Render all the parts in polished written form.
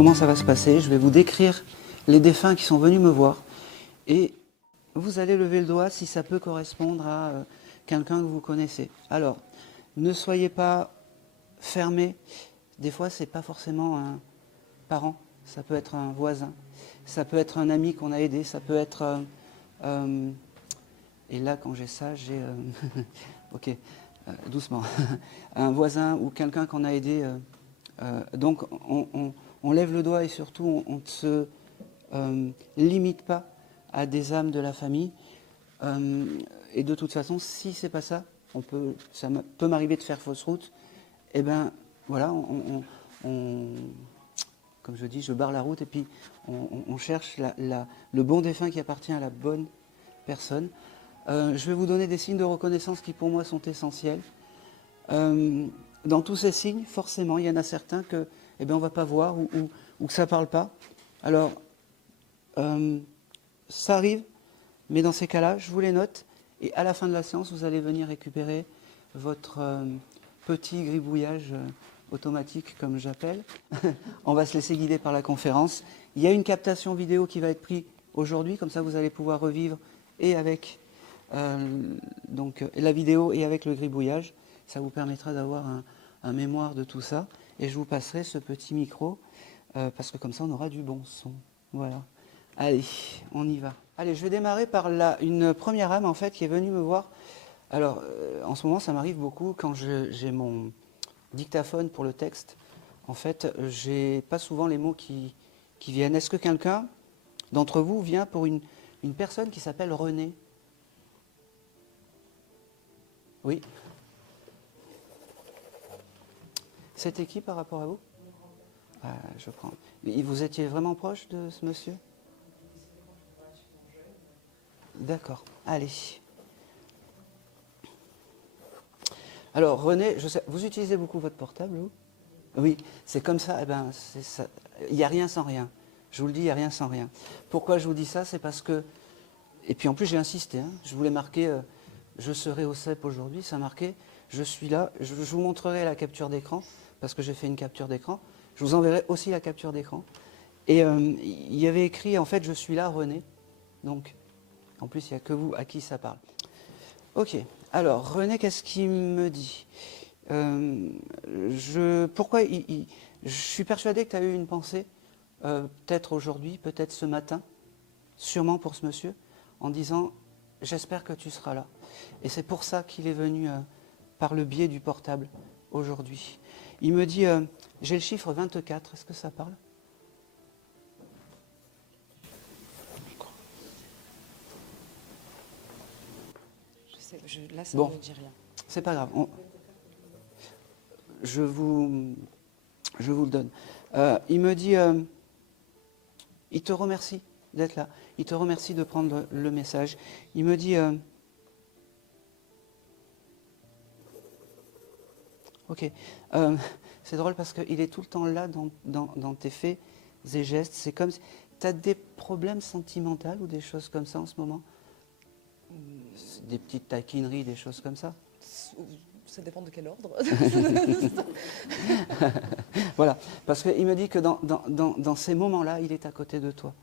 comment ça va se passer. Je vais vous décrire les défunts qui sont venus me voir. Et vous allez lever le doigt si ça peut correspondre à quelqu'un que vous connaissez. Alors, ne soyez pas fermés. Des fois, c'est pas forcément un parent. Ça peut être un voisin. Ça peut être un ami qu'on a aidé. Ça peut être... et là, quand j'ai ça, j'ai... ok, doucement. Un voisin ou quelqu'un qu'on a aidé. Donc, on lève le doigt et surtout, on ne se limite pas à des âmes de la famille. Et de toute façon, si c'est pas ça, ça peut m'arriver de faire fausse route. Et ben voilà, comme je dis, je barre la route et puis on cherche le bon défunt qui appartient à la bonne personne. Je vais vous donner des signes de reconnaissance qui pour moi sont essentiels. Dans tous ces signes, forcément, il y en a certains que on ne va pas voir ou que ça ne parle pas. Alors, ça arrive, mais dans ces cas-là, je vous les note. Et à la fin de la séance, vous allez venir récupérer votre petit gribouillage automatique, comme j'appelle. On va se laisser guider par la conférence. Il y a une captation vidéo qui va être prise aujourd'hui, comme ça vous allez pouvoir revivre et avec la vidéo et avec le gribouillage. Ça vous permettra d'avoir un mémoire de tout ça. Et je vous passerai ce petit micro, parce que comme ça on aura du bon son. Voilà. Allez, on y va. Allez, je vais démarrer par une première âme en fait qui est venue me voir. Alors, en ce moment, ça m'arrive beaucoup quand j'ai mon dictaphone pour le texte. En fait, j'ai pas souvent les mots qui viennent. Est-ce que quelqu'un d'entre vous vient pour une personne qui s'appelle René? Oui. C'était qui par rapport à vous? Je prends. Vous étiez vraiment proche de ce monsieur? D'accord. Allez. Alors, René, je sais, vous utilisez beaucoup votre portable, vous? Oui, c'est comme ça. Il n'y a rien sans rien. Je vous le dis, il n'y a rien sans rien. Pourquoi je vous dis ça? C'est parce que... Et puis en plus, j'ai insisté. Je voulais marquer, je serai au CEP aujourd'hui, ça marquait, je suis là. Je vous montrerai la capture d'écran, parce que j'ai fait une capture d'écran. Je vous enverrai aussi la capture d'écran. Et il y avait écrit, en fait, je suis là, René. Donc, en plus, il n'y a que vous à qui ça parle. Ok. Alors, René, qu'est-ce qu'il me dit? Je suis persuadé que tu as eu une pensée, peut-être aujourd'hui, peut-être ce matin, sûrement pour ce monsieur, en disant « j'espère que tu seras là ». Et c'est pour ça qu'il est venu par le biais du portable aujourd'hui. Il me dit « j'ai le chiffre 24 », est-ce que ça parle? Là, ça bon, ne me dit rien. C'est pas grave. Je vous le donne. Il me dit, il te remercie d'être là. Il te remercie de prendre le message. Il me dit, ok, c'est drôle parce qu'il est tout le temps là dans tes faits et gestes. C'est comme si tu as des problèmes sentimentaux ou des choses comme ça en ce moment? Des petites taquineries, des choses comme ça? Ça dépend de quel ordre. Voilà, parce qu'il me dit que dans ces moments-là, il est à côté de toi.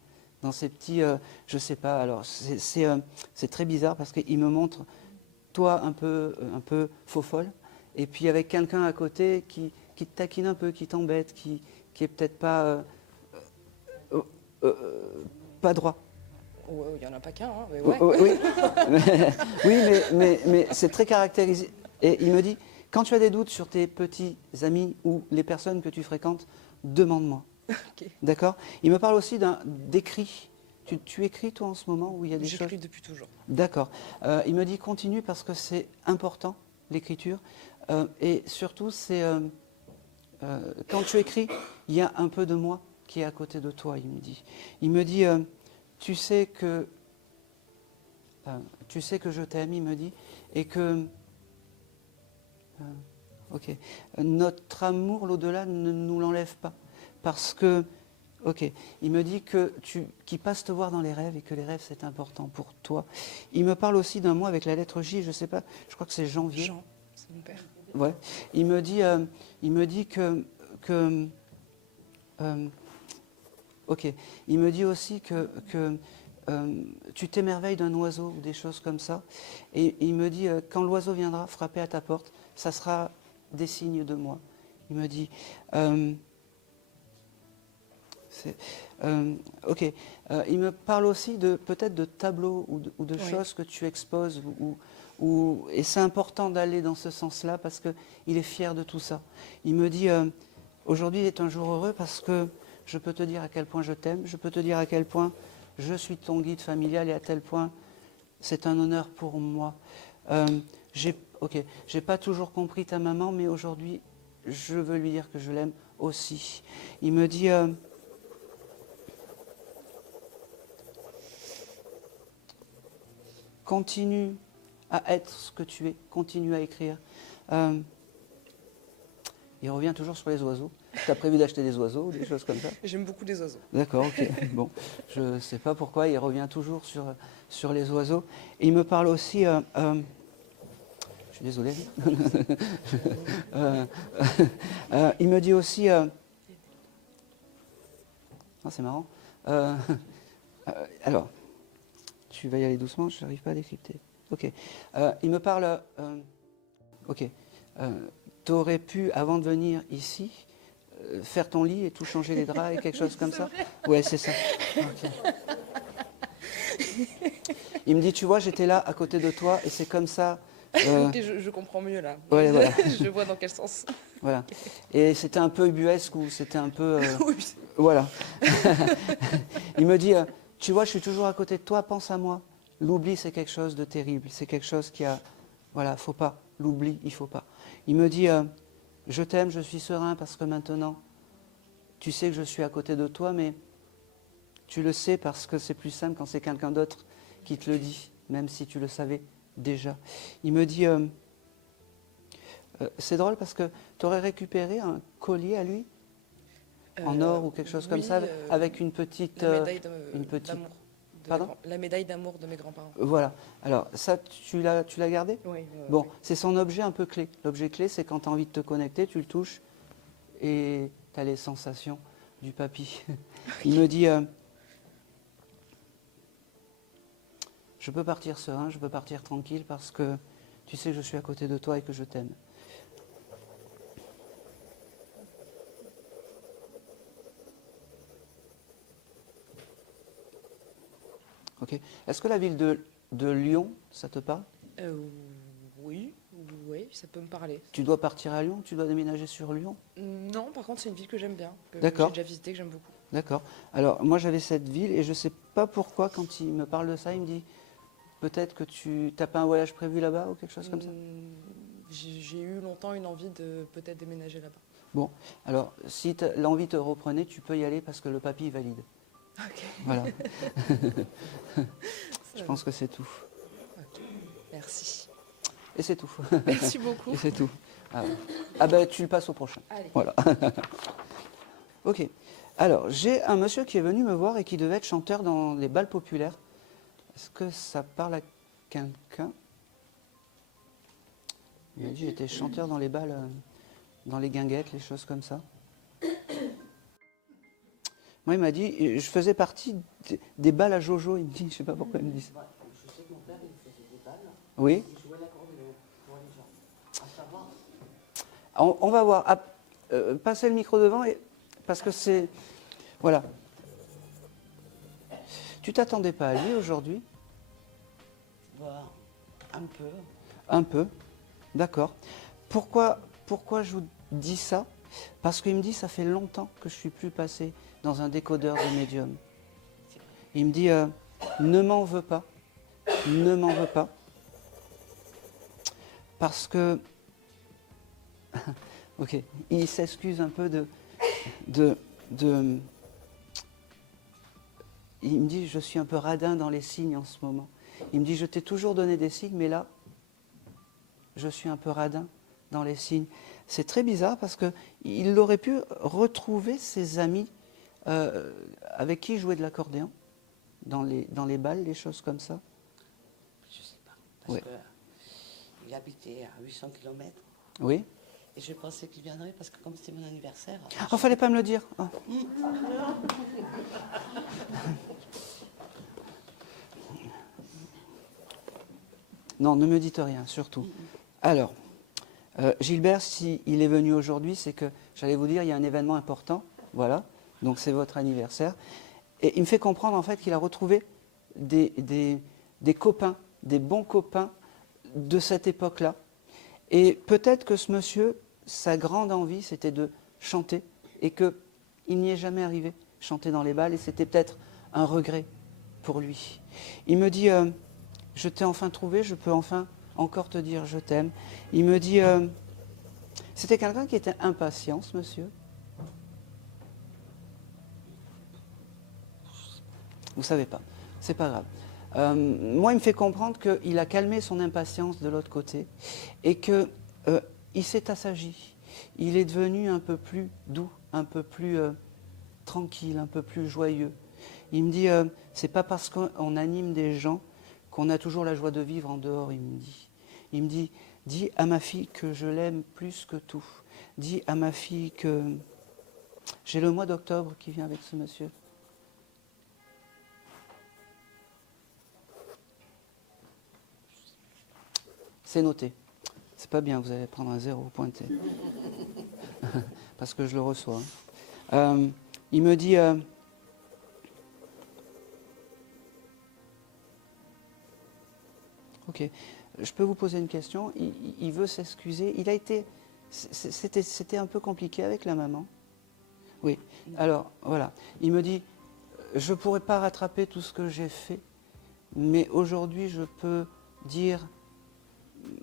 Dans ces petits, je sais pas, alors c'est très bizarre parce qu'il me montre toi un peu faux folle, et puis avec quelqu'un à côté qui te taquine un peu, qui t'embête, qui est peut-être pas droit. Il n'y en a pas qu'un, mais ouais. Oui, mais c'est très caractérisé. Et il me dit, quand tu as des doutes sur tes petits amis ou les personnes que tu fréquentes, demande-moi. Okay. D'accord? Il me parle aussi d'écrit. Tu écris toi en ce moment où il y a des choses? J'écris depuis toujours. D'accord. Il me dit continue parce que c'est important, l'écriture. Et surtout, quand tu écris, il y a un peu de moi qui est à côté de toi, il me dit. Il me dit, tu sais que je t'aime, il me dit, et que ok, notre amour, l'au-delà, ne nous l'enlève pas. Parce que, ok, il me dit qu'il passe te voir dans les rêves et que les rêves, c'est important pour toi. Il me parle aussi d'un mois avec la lettre J, je ne sais pas, je crois que c'est janvier. Jean, c'est mon père. Ouais. Il me dit que Ok. Il me dit aussi que tu t'émerveilles d'un oiseau ou des choses comme ça. Et il me dit, quand l'oiseau viendra frapper à ta porte, ça sera des signes de moi. Il me dit, c'est- ok. Il me parle aussi de peut-être de tableaux ou de Oui. choses que tu exposes. Et c'est important d'aller dans ce sens-là parce qu'il est fier de tout ça. Il me dit, aujourd'hui est un jour heureux parce que je peux te dire à quel point je t'aime, je peux te dire à quel point je suis ton guide familial et à tel point c'est un honneur pour moi. J'ai pas toujours compris ta maman, mais aujourd'hui je veux lui dire que je l'aime aussi. Il me dit, continue à être ce que tu es, continue à écrire. Il revient toujours sur les oiseaux. Tu as prévu d'acheter des oiseaux ou des choses comme ça? J'aime beaucoup les oiseaux. D'accord, ok. Bon, je ne sais pas pourquoi, il revient toujours sur les oiseaux. Et il me parle aussi... je suis désolé. Euh, il me dit aussi... ah, c'est marrant. Alors, tu vas y aller doucement, je n'arrive pas à décrypter. Ok. Il me parle... ok. Tu aurais pu, avant de venir ici, faire ton lit et tout changer les draps et quelque chose comme ça? Ouais, c'est ça. Ok. Il me dit, tu vois, j'étais là à côté de toi et c'est comme ça. Ok, je comprends mieux là. Ouais, voilà. Je vois dans quel sens. Voilà. Et c'était un peu ubuesque ou c'était un peu. Oui. Voilà. Il me dit, tu vois, je suis toujours à côté de toi, pense à moi. L'oubli, c'est quelque chose de terrible. C'est quelque chose qui a. Voilà, faut pas. L'oubli, il faut pas. Il me dit, je t'aime, je suis serein parce que maintenant, tu sais que je suis à côté de toi, mais tu le sais parce que c'est plus simple quand c'est quelqu'un d'autre qui te le dit, même si tu le savais déjà. Il me dit, c'est drôle parce que tu aurais récupéré un collier à lui, en or ou quelque chose comme ça, avec une petite... La médaille une petite- d'amour. Pardon La médaille d'amour de mes grands-parents. Voilà. Alors, ça, tu l'as gardé? Oui. Bon, c'est son objet un peu clé. L'objet clé, c'est quand tu as envie de te connecter, tu le touches et tu as les sensations du papy. Il me dit, je peux partir serein, je peux partir tranquille parce que tu sais que je suis à côté de toi et que je t'aime. Ok. Est-ce que la ville de Lyon, ça te parle? Oui, ça peut me parler. Tu dois partir à Lyon? Tu dois déménager sur Lyon? Non, par contre, c'est une ville que j'aime bien, que D'accord. j'ai déjà visitée, que j'aime beaucoup. D'accord. Alors, moi, j'avais cette ville et je ne sais pas pourquoi, quand il me parle de ça, il me dit peut-être que tu n'as pas un voyage prévu là-bas ou quelque chose comme ça? J'ai eu longtemps une envie de peut-être déménager là-bas. Bon, alors, si l'envie te reprenait, tu peux y aller parce que le papy valide. Ok. Voilà. Je pense que c'est tout. Ok. Merci. Et c'est tout. Merci beaucoup. Et c'est tout. Ah ben, tu le passes au prochain. Allez. Voilà. Ok. Alors, j'ai un monsieur qui est venu me voir et qui devait être chanteur dans les bals populaires. Est-ce que ça parle à quelqu'un? Il m'a dit j'étais chanteur dans les bals, dans les guinguettes, les choses comme ça. Moi, il m'a dit, je faisais partie des bals à Jojo. Il me dit, je sais pas pourquoi il me dit ça. Je sais que mon père, il faisait des balles. Oui. Il jouait l'accordéon pour les gens. À savoir, On va voir. Ah, passez le micro devant, parce que c'est... Voilà. Tu t'attendais pas à lui aujourd'hui? bah, un peu. Un peu. D'accord. Pourquoi je vous dis ça? Parce qu'il me dit, ça fait longtemps que je ne suis plus passé dans un décodeur de médium. Il me dit, ne m'en veux pas. Ne m'en veux pas. Parce que... ok. Il s'excuse un peu de... Il me dit, je suis un peu radin dans les signes en ce moment. Il me dit, je t'ai toujours donné des signes, mais là, je suis un peu radin dans les signes. C'est très bizarre parce qu'il aurait pu retrouver ses amis avec qui il jouait de l'accordéon dans les bals, les choses comme ça. Je sais pas. Parce Ouais. que il habitait à 800 km. Oui, Et je pensais qu'il viendrait parce que comme c'est mon anniversaire. Oh, fallait pas me le dire. Oh. Non, ne me dites rien, surtout. Alors, Gilbert, s'il est venu aujourd'hui, c'est que, j'allais vous dire, il y a un événement important. Voilà, donc c'est votre anniversaire. Et il me fait comprendre en fait qu'il a retrouvé des copains, des bons copains de cette époque-là. Et peut-être que ce monsieur, sa grande envie, c'était de chanter et qu'il n'y est jamais arrivé, chanter dans les bals, et c'était peut-être un regret pour lui. Il me dit, je t'ai enfin trouvé, je peux enfin encore te dire je t'aime. Il me dit, c'était quelqu'un qui était impatient, ce monsieur. Vous savez pas, c'est pas grave. Moi, il me fait comprendre qu'il a calmé son impatience de l'autre côté et qu'il s'est assagi. Il est devenu un peu plus doux, un peu plus tranquille, un peu plus joyeux. Il me dit, c'est pas parce qu'on anime des gens qu'on a toujours la joie de vivre en dehors, il me dit. Il me dit, dis à ma fille que je l'aime plus que tout. Dis à ma fille que j'ai le mois d'octobre qui vient avec ce monsieur. C'est noté. C'est pas bien, vous allez prendre un 0 pointé. Parce que je le reçois. Il me dit... ok, je peux vous poser une question. Il veut s'excuser. Il a été... C'était un peu compliqué avec la maman. Oui, alors voilà. Il me dit, je ne pourrais pas rattraper tout ce que j'ai fait, mais aujourd'hui je peux dire...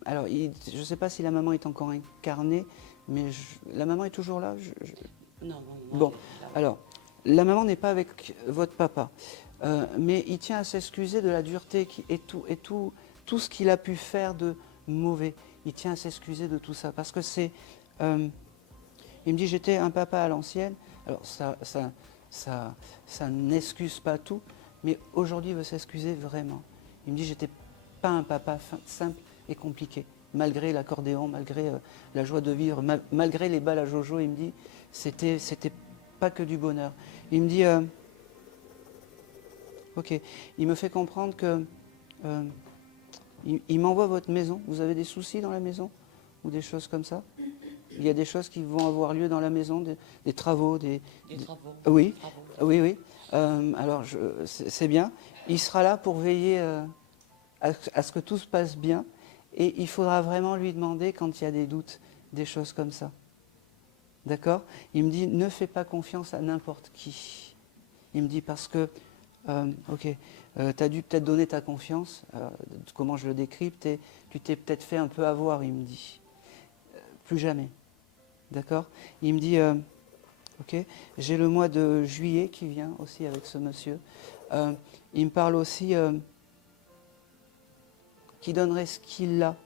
Alors, je ne sais pas si la maman est encore incarnée, mais la maman est toujours là. Non. Bon, alors, la maman n'est pas avec votre papa, mais il tient à s'excuser de la dureté et tout ce qu'il a pu faire de mauvais. Il tient à s'excuser de tout ça, parce que c'est... il me dit, j'étais un papa à l'ancienne. Alors, ça n'excuse pas tout, mais aujourd'hui, il veut s'excuser vraiment. Il me dit, j'étais pas un papa simple et compliqué, malgré l'accordéon, malgré la joie de vivre, malgré les balles à Jojo. Il me dit, c'était pas que du bonheur. Il me dit, ok, il me fait comprendre que il m'envoie votre maison. Vous avez des soucis dans la maison ou des choses comme ça? Il y a des choses qui vont avoir lieu dans la maison, des travaux, Des travaux. Oui, Travaux. oui. Alors, c'est bien. Il sera là pour veiller à ce que tout se passe bien. Et il faudra vraiment lui demander quand il y a des doutes, des choses comme ça. D'accord? Il me dit, ne fais pas confiance à n'importe qui. Il me dit, parce que, ok, tu as dû peut-être donner ta confiance, comment je le décrypte, et tu t'es peut-être fait un peu avoir, il me dit. Plus jamais. D'accord? Il me dit, ok, j'ai le mois de juillet qui vient aussi avec ce monsieur. Il me parle aussi qui donnerait ce qu'il a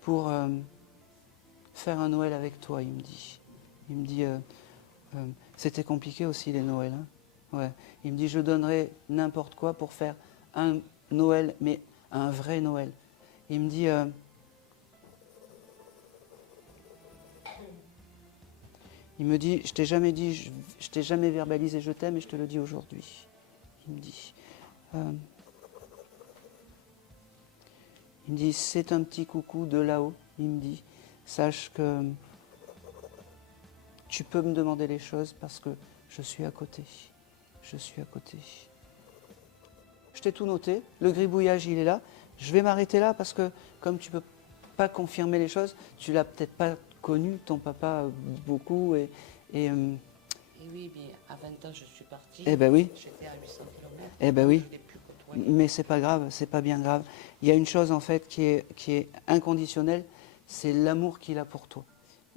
pour faire un Noël avec toi, il me dit. Il me dit, c'était compliqué aussi les Noëls. Hein, ouais. Il me dit, je donnerais n'importe quoi pour faire un Noël, mais un vrai Noël. Il me dit, je t'ai jamais dit, je t'ai jamais verbalisé je t'aime et je te le dis aujourd'hui. Il me dit, c'est un petit coucou de là-haut. Il me dit, sache que tu peux me demander les choses parce que je suis à côté. Je suis à côté. Je t'ai tout noté. Le gribouillage, il est là. Je vais m'arrêter là parce que comme tu ne peux pas confirmer les choses, tu l'as peut-être pas connu, ton papa, beaucoup. Et oui, mais à 20 ans, je suis partie. Eh ben oui. J'étais à 800 km. Eh ben oui. Je l'ai plus côtoyé. Mais c'est pas grave, c'est pas bien grave. Il y a une chose en fait qui est inconditionnelle, c'est l'amour qu'il a pour toi.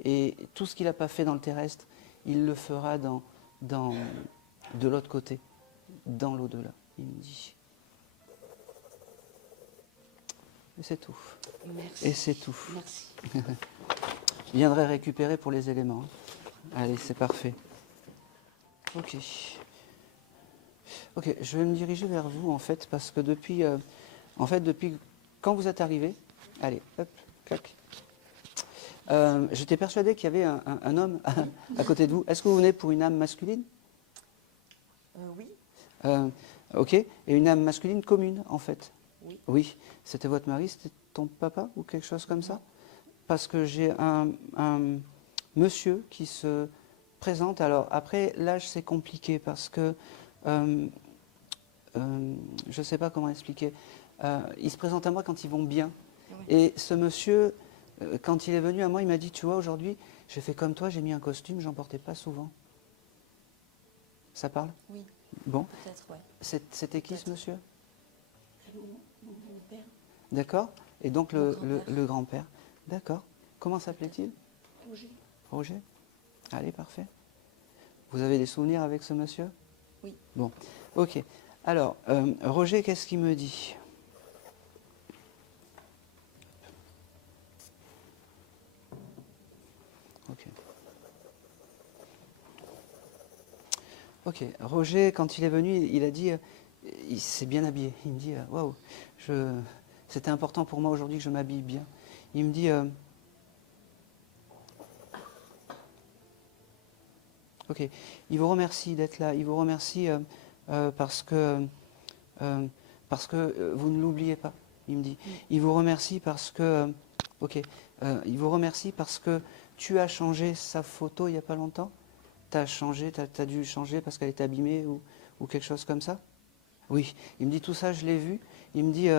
Et tout ce qu'il n'a pas fait dans le terrestre, il le fera de l'autre côté, dans l'au-delà, il me dit. Et c'est tout. Merci. Et c'est tout. Merci. Je viendrai récupérer pour les éléments. Allez, c'est parfait. Ok. Ok, je vais me diriger vers vous en fait, parce que depuis quand vous êtes arrivé, allez, hop, clac. J'étais persuadé qu'il y avait un homme à côté de vous. Est-ce que vous venez pour une âme masculine? Oui. Ok. Et une âme masculine commune, en fait? Oui. Oui. C'était votre mari, c'était ton papa ou quelque chose comme ça? Parce que j'ai un monsieur qui se présente. Alors, après, l'âge, c'est compliqué parce que je ne sais pas comment expliquer. Ils se présentent à moi quand ils vont bien. Oui. Et ce monsieur, quand il est venu à moi, il m'a dit, tu vois, aujourd'hui, j'ai fait comme toi, j'ai mis un costume, j'en portais pas souvent. Ça parle? Oui, Bon. peut-être, ouais. C'était qui ce Peut-être. monsieur? Mon père, D'accord. Et donc Mon le grand-père. le grand-père. D'accord. Comment s'appelait-il? Roger. Roger? Allez, parfait. Vous avez des souvenirs avec ce monsieur? Oui. Bon. Ok. Alors, Roger, qu'est-ce qu'il me dit? Ok. Ok. Roger, quand il est venu, il a dit, il s'est bien habillé. Il me dit, waouh, c'était important pour moi aujourd'hui que je m'habille bien. Il me dit, ok, il vous remercie d'être là. Il vous remercie parce que vous ne l'oubliez pas. Il me dit, il vous remercie parce que, ok, il vous remercie parce que tu as changé sa photo il n'y a pas longtemps. Tu as changé, t'as dû changer parce qu'elle est abîmée ou quelque chose comme ça? Oui, il me dit tout ça, je l'ai vu. Il me dit,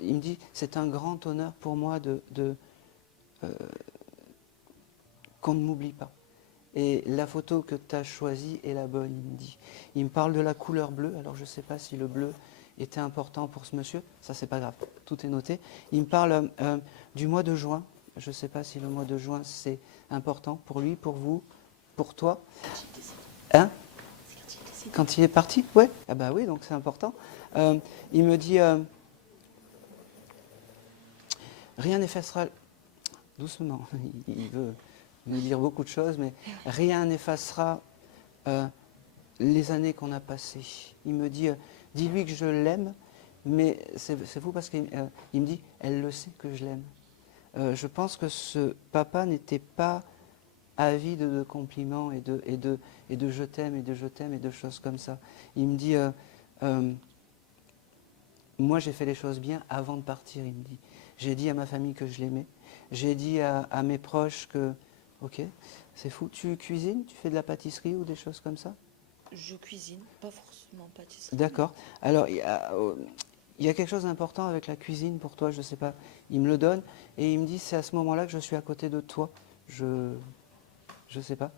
il me dit, c'est un grand honneur pour moi qu'on ne m'oublie pas. Et la photo que tu as choisie est la bonne, il me dit. Il me parle de la couleur bleue, alors je ne sais pas si le bleu était important pour ce monsieur, ça c'est pas grave, tout est noté. Il me parle du mois de juin, je ne sais pas si le mois de juin c'est important pour lui, pour vous, pour toi. Hein? Quand il est parti? Ouais. Ah bah oui, donc c'est important. Il me dit, rien n'effacera, doucement, il veut me dire beaucoup de choses, mais rien n'effacera les années qu'on a passées. Il me dit, dis-lui que je l'aime, mais c'est fou parce qu'il me dit, elle le sait que je l'aime. Je pense que ce papa n'était pas avide de compliments et de je t'aime et de je t'aime et de choses comme ça. Il me dit, moi j'ai fait les choses bien avant de partir, il me dit. J'ai dit à ma famille que je l'aimais. J'ai dit à mes proches que, ok, c'est fou. Tu cuisines, tu fais de la pâtisserie ou des choses comme ça? Je cuisine, pas forcément pâtisserie. D'accord. Alors, il y a quelque chose d'important avec la cuisine pour toi, je ne sais pas. Il me le donne et il me dit, c'est à ce moment-là que je suis à côté de toi. Je ne sais pas.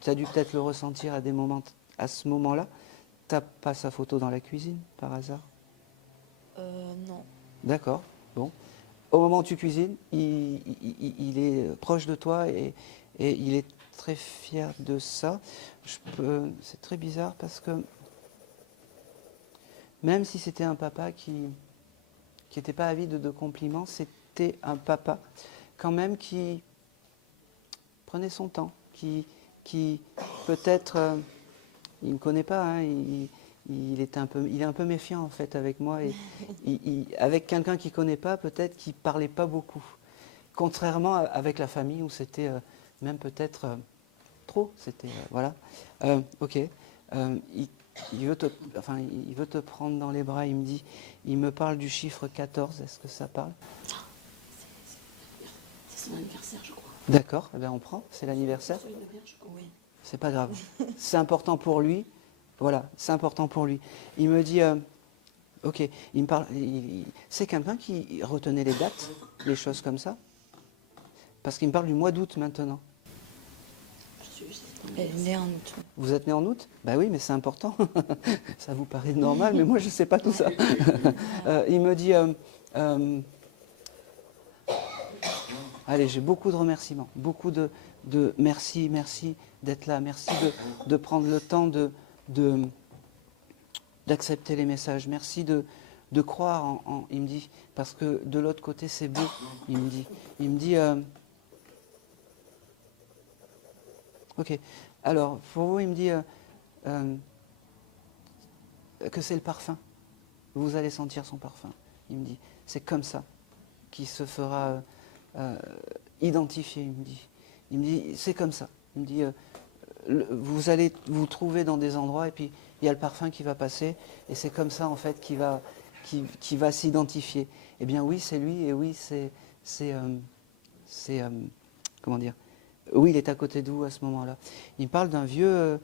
Tu as dû peut-être le ressentir à des moments, à ce moment-là. Tu n'as pas sa photo dans la cuisine, par hasard? Non. D'accord. Bon. Au moment où tu cuisines, il est proche de toi et il est très fier de ça. C'est très bizarre parce que même si c'était un papa qui n'était pas avide de compliments, c'était un papa quand même qui prenait son temps, qui peut-être, il ne me connaît pas, hein, il est un peu méfiant en fait avec moi et avec quelqu'un qui ne connaît pas, peut-être qu'il ne parlait pas beaucoup. Contrairement avec la famille où c'était même peut-être trop, c'était voilà. Ok. Il veut te prendre dans les bras, il me dit, il me parle du chiffre 14, est-ce que ça parle? C'est son anniversaire, je crois. D'accord, eh bien on prend, c'est l'anniversaire. Oui. C'est pas grave. C'est important pour lui. Voilà, c'est important pour lui. Il me dit, ok, il me parle. C'est quelqu'un qui retenait les dates, les choses comme ça. Parce qu'il me parle du mois d'août maintenant. Elle est née en août. Vous êtes né en août? Bah oui, mais c'est important. Ça vous paraît normal, mais moi je ne sais pas tout ça. Il me dit, allez, j'ai beaucoup de remerciements, beaucoup de merci, merci d'être là, merci de prendre le temps d'accepter les messages, merci de croire il me dit, parce que de l'autre côté c'est beau, il me dit, ok, alors pour vous il me dit que c'est le parfum, vous allez sentir son parfum, il me dit, c'est comme ça qui se fera identifier, il me dit. Il me dit, c'est comme ça. Il me dit, vous allez vous trouver dans des endroits et puis il y a le parfum qui va passer et c'est comme ça en fait qui va s'identifier. Eh bien oui, c'est lui et oui, comment dire, oui, il est à côté de vous à ce moment-là. Il me parle d'un vieux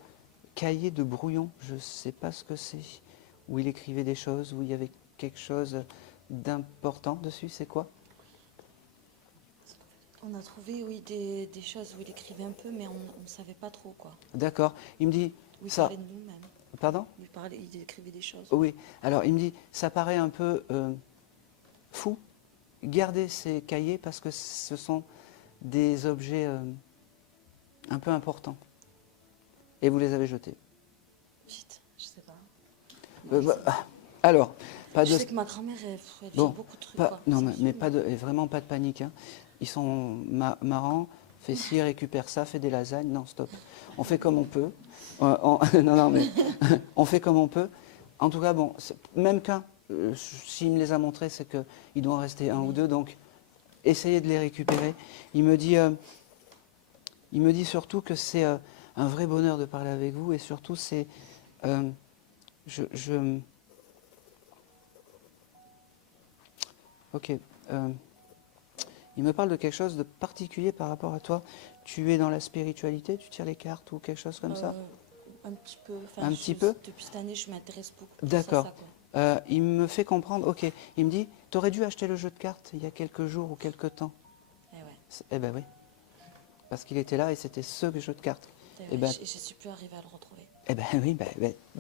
cahier de brouillon, je ne sais pas ce que c'est, où il écrivait des choses, où il y avait quelque chose d'important dessus, c'est quoi? On a trouvé, oui, des choses où il écrivait un peu, mais on ne savait pas trop, quoi. D'accord, il me dit, Où il ça, parlait de nous-mêmes. pardon? Il écrivait des choses. Oui, alors il me dit, ça paraît un peu fou, gardez ces cahiers parce que ce sont des objets un peu importants. Et vous les avez jetés. Vite, je sais pas. Alors, pas Je de... sais que ma grand-mère, elle dit Bon, beaucoup de trucs, pas, quoi. non, C'est mais sûr, pas de, et vraiment pas de panique. Hein. Ils sont marrants. Fais ci, récupère ça, fais des lasagnes. Non, stop. On fait comme on peut. Non, non, mais on fait comme on peut. En tout cas, bon, même qu'un, s'il me les a montrés, c'est qu'il doit en rester un ou deux. Donc, essayez de les récupérer. Il me dit surtout que c'est un vrai bonheur de parler avec vous. Et surtout, c'est... Ok. Il me parle de quelque chose de particulier par rapport à toi. Tu es dans la spiritualité, tu tires les cartes ou quelque chose comme ça? Un petit peu. Un petit peu? Depuis cette année, je m'intéresse beaucoup plus D'accord. à ça, quoi. Il me fait comprendre, ok, il me dit, tu aurais dû acheter le jeu de cartes il y a quelques jours ou quelques temps. Eh ouais. Eh ben oui. Parce qu'il était là et c'était ce jeu de cartes. Eh Eh ben, ouais, je suis plus arrivée à le retrouver. eh ben oui,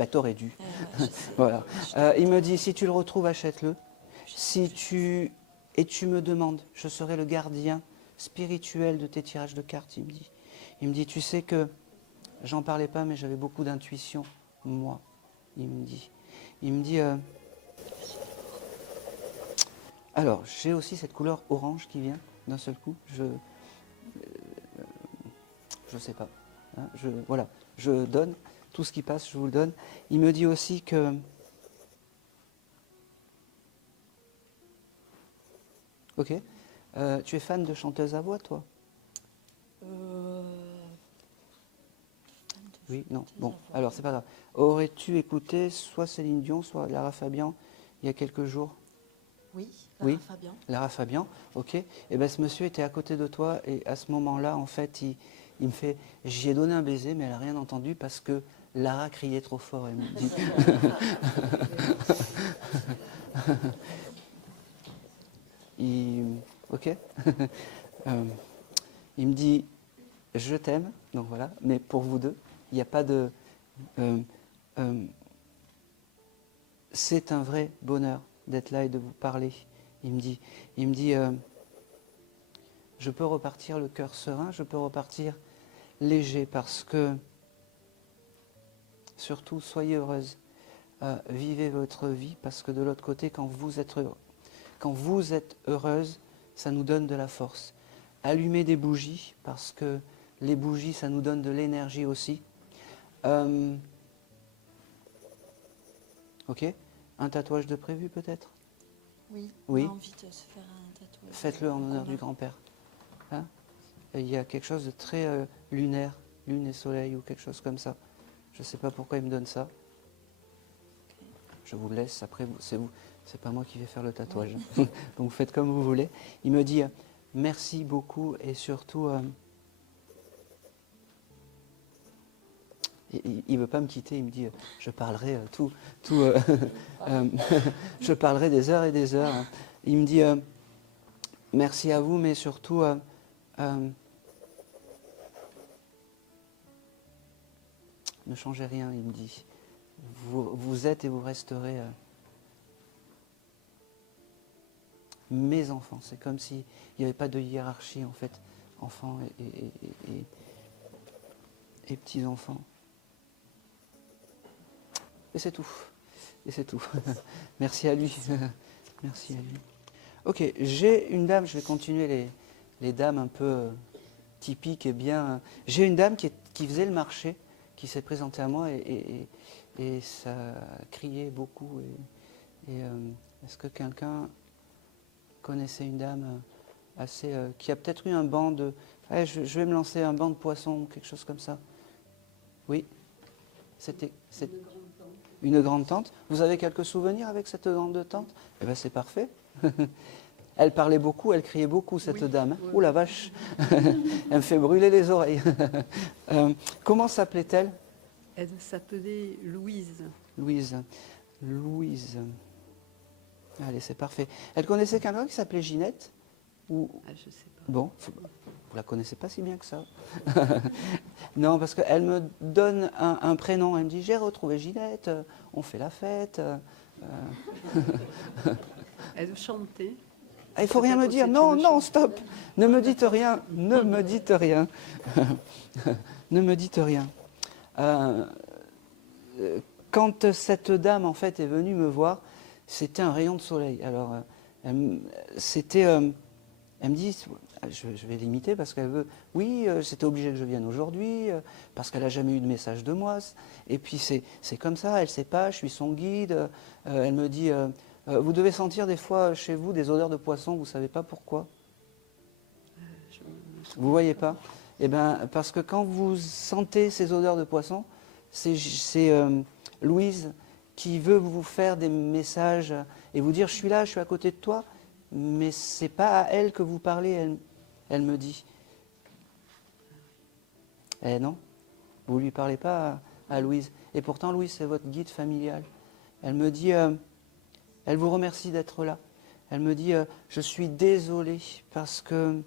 t'aurais dû. Eh ouais, je sais. Voilà. Je Il me dit, si tu le retrouves, achète-le. je Si sais. tu... Et tu me demandes, je serai le gardien spirituel de tes tirages de cartes, il me dit. Il me dit, tu sais que j'en parlais pas, mais j'avais beaucoup d'intuition, moi, il me dit. Il me dit, alors, j'ai aussi cette couleur orange qui vient d'un seul coup. Je sais pas. Hein, voilà, je donne tout ce qui passe, je vous le donne. Il me dit aussi que ok. Tu es fan de chanteuse à voix, toi? Oui, non. Bon, alors c'est pas grave. Aurais-tu écouté soit Céline Dion, soit Lara Fabian il y a quelques jours? Oui, Oui. Fabian. Lara Fabian, ok. Et bien ce monsieur était à côté de toi et à ce moment-là, en fait, il me fait, j'y ai donné un baiser, mais elle n'a rien entendu parce que Lara criait trop fort. Elle me dit. Ok. Il me dit, je t'aime, donc voilà, mais pour vous deux, il n'y a pas de... c'est un vrai bonheur d'être là et de vous parler. Il me dit, je peux repartir le cœur serein, je peux repartir léger parce que, surtout, soyez heureuse, vivez votre vie parce que de l'autre côté, quand vous êtes heureuse, ça nous donne de la force. Allumez des bougies parce que les bougies, ça nous donne de l'énergie aussi. Ok. Un tatouage de prévu peut-être? Oui, Oui. on a envie de se faire un tatouage. Faites-le en honneur du grand-père. Hein? Il y a quelque chose de très lunaire, lune et soleil ou quelque chose comme ça. Je ne sais pas pourquoi il me donne ça. Okay. Je vous le laisse, après c'est vous. C'est pas moi qui vais faire le tatouage. Ouais. Donc faites comme vous voulez. Il me dit merci beaucoup et surtout... il ne veut pas me quitter, il me dit je parlerai je parlerai des heures et des heures. Hein. Il me dit merci à vous, mais surtout ne changez rien, il me dit. Vous êtes et vous resterez mes enfants. C'est comme s'il n'y avait pas de hiérarchie en fait, enfants et petits-enfants. Et c'est tout. Et c'est tout. Merci à lui. Merci à lui. Ok, j'ai une dame, je vais continuer les dames un peu typiques et bien. J'ai une dame qui faisait le marché, qui s'est présentée à moi et ça criait beaucoup. Est-ce que quelqu'un connaissez une dame assez, qui a peut-être eu un banc de... Ouais, je vais me lancer un banc de poissons, quelque chose comme ça. Oui, c'est une grande tante. Vous avez quelques souvenirs avec cette grande tante? Eh bien, c'est parfait. Elle parlait beaucoup, elle criait beaucoup, cette dame. Hein. Ouh la vache. Elle me fait brûler les oreilles. Comment s'appelait-elle? Elle s'appelait Louise. Louise. Louise. Allez, c'est parfait. Elle connaissait quelqu'un qui s'appelait Ginette? Ou... Ah, je sais pas. Bon, vous la connaissez pas si bien que ça. Non, parce qu'elle me donne un prénom. Elle me dit, j'ai retrouvé Ginette, on fait la fête. Elle chantait. Ah, il faut rien me dire. Non, non, stop. Ne me dites rien. Ne me dites rien. Ne me dites rien. Quand cette dame, en fait, est venue me voir, c'était un rayon de soleil. Alors, c'était... elle me dit, je vais l'imiter parce qu'elle veut... Oui, c'était obligé que je vienne aujourd'hui, parce qu'elle n'a jamais eu de message de moi. Et puis, c'est comme ça, elle ne sait pas, je suis son guide. Elle me dit... vous devez sentir des fois chez vous des odeurs de poisson, vous ne savez pas pourquoi. Vous ne voyez pas? Eh bien, parce que quand vous sentez ces odeurs de poisson, c'est Louise qui veut vous faire des messages et vous dire « je suis là, je suis à côté de toi », mais ce n'est pas à elle que vous parlez, elle me dit. Eh non, vous ne lui parlez pas à Louise. Et pourtant, Louise, c'est votre guide familial. Elle me dit... elle vous remercie d'être là. Elle me dit, je suis désolée parce que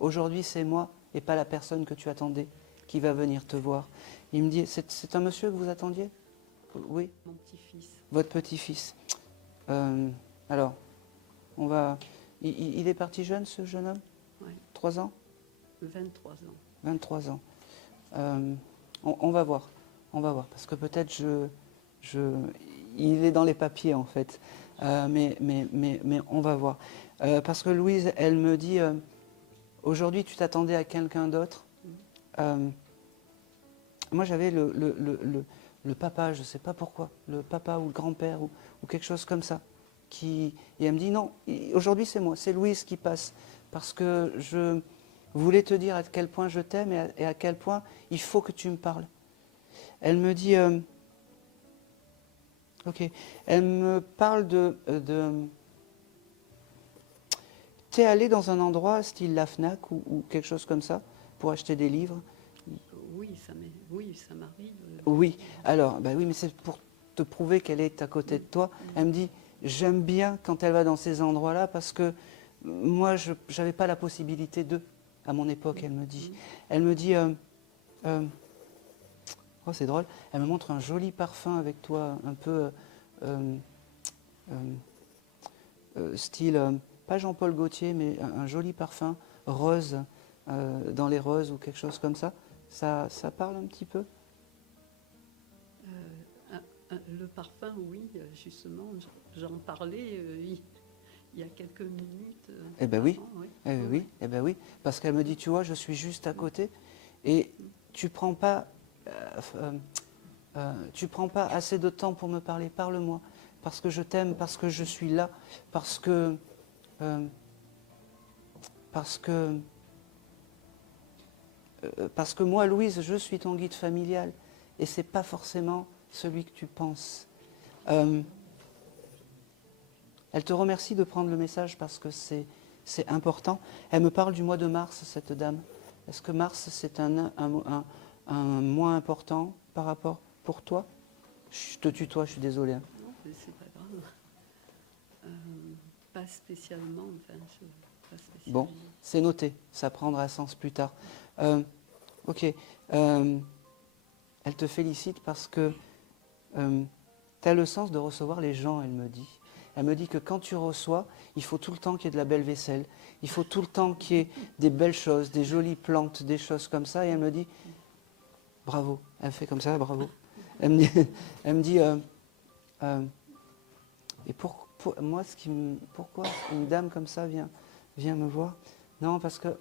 aujourd'hui c'est moi et pas la personne que tu attendais qui va venir te voir. Il me dit, c'est un monsieur que vous attendiez? Oui. Mon petit-fils. Votre petit-fils. Alors, on va... Il est parti jeune, ce jeune homme? Oui. 3 ans? 23 ans. 23 ans. On va voir. On va voir. Parce que peut-être il est dans les papiers en fait. Mais on va voir. Parce que Louise, elle me dit, aujourd'hui tu t'attendais à quelqu'un d'autre. Moi j'avais le papa, je ne sais pas pourquoi, le papa ou le grand-père ou quelque chose comme ça. Et elle me dit, non, aujourd'hui c'est moi, c'est Louise qui passe. Parce que je voulais te dire à quel point je t'aime et à quel point il faut que tu me parles. Elle me dit... ok. Elle me parle de t'es allé dans un endroit style la FNAC ou quelque chose comme ça pour acheter des livres? Oui, ça m'arrive. Oui. Alors, bah oui, mais c'est pour te prouver qu'elle est à côté de toi. Elle me dit, j'aime bien quand elle va dans ces endroits-là parce que moi, je n'avais pas la possibilité à mon époque, elle me dit. Elle me dit... oh, c'est drôle. Elle me montre un joli parfum avec toi, un peu style, pas Jean-Paul Gaultier, mais un joli parfum rose, dans les roses ou quelque chose comme ça. Ça parle un petit peu? Le parfum, oui, justement, j'en parlais il y a quelques minutes. Eh bien oui. Oui. Oui, eh ben oui, parce qu'elle me dit, tu vois, je suis juste à côté et tu prends pas assez de temps pour me parler, parle-moi, parce que je t'aime, parce que je suis là, parce que moi, Louise, je suis ton guide familial et c'est pas forcément celui que tu penses. Elle te remercie de prendre le message parce que c'est important. Elle me parle du mois de mars, cette dame. Est-ce que mars, c'est un mois important par rapport pour toi? Je te tutoie, je suis désolée. Hein. Non, mais c'est pas grave. Pas spécialement, enfin, pas spécialement. Bon, c'est noté, ça prendra sens plus tard. Ok. Elle te félicite parce que tu as le sens de recevoir les gens, elle me dit. Elle me dit que quand tu reçois, il faut tout le temps qu'il y ait de la belle vaisselle, il faut tout le temps qu'il y ait des belles choses, des jolies plantes, des choses comme ça. Et elle me dit, bravo, elle fait comme ça, bravo. Elle me dit et moi, pourquoi une dame comme ça vient me voir? Non, parce que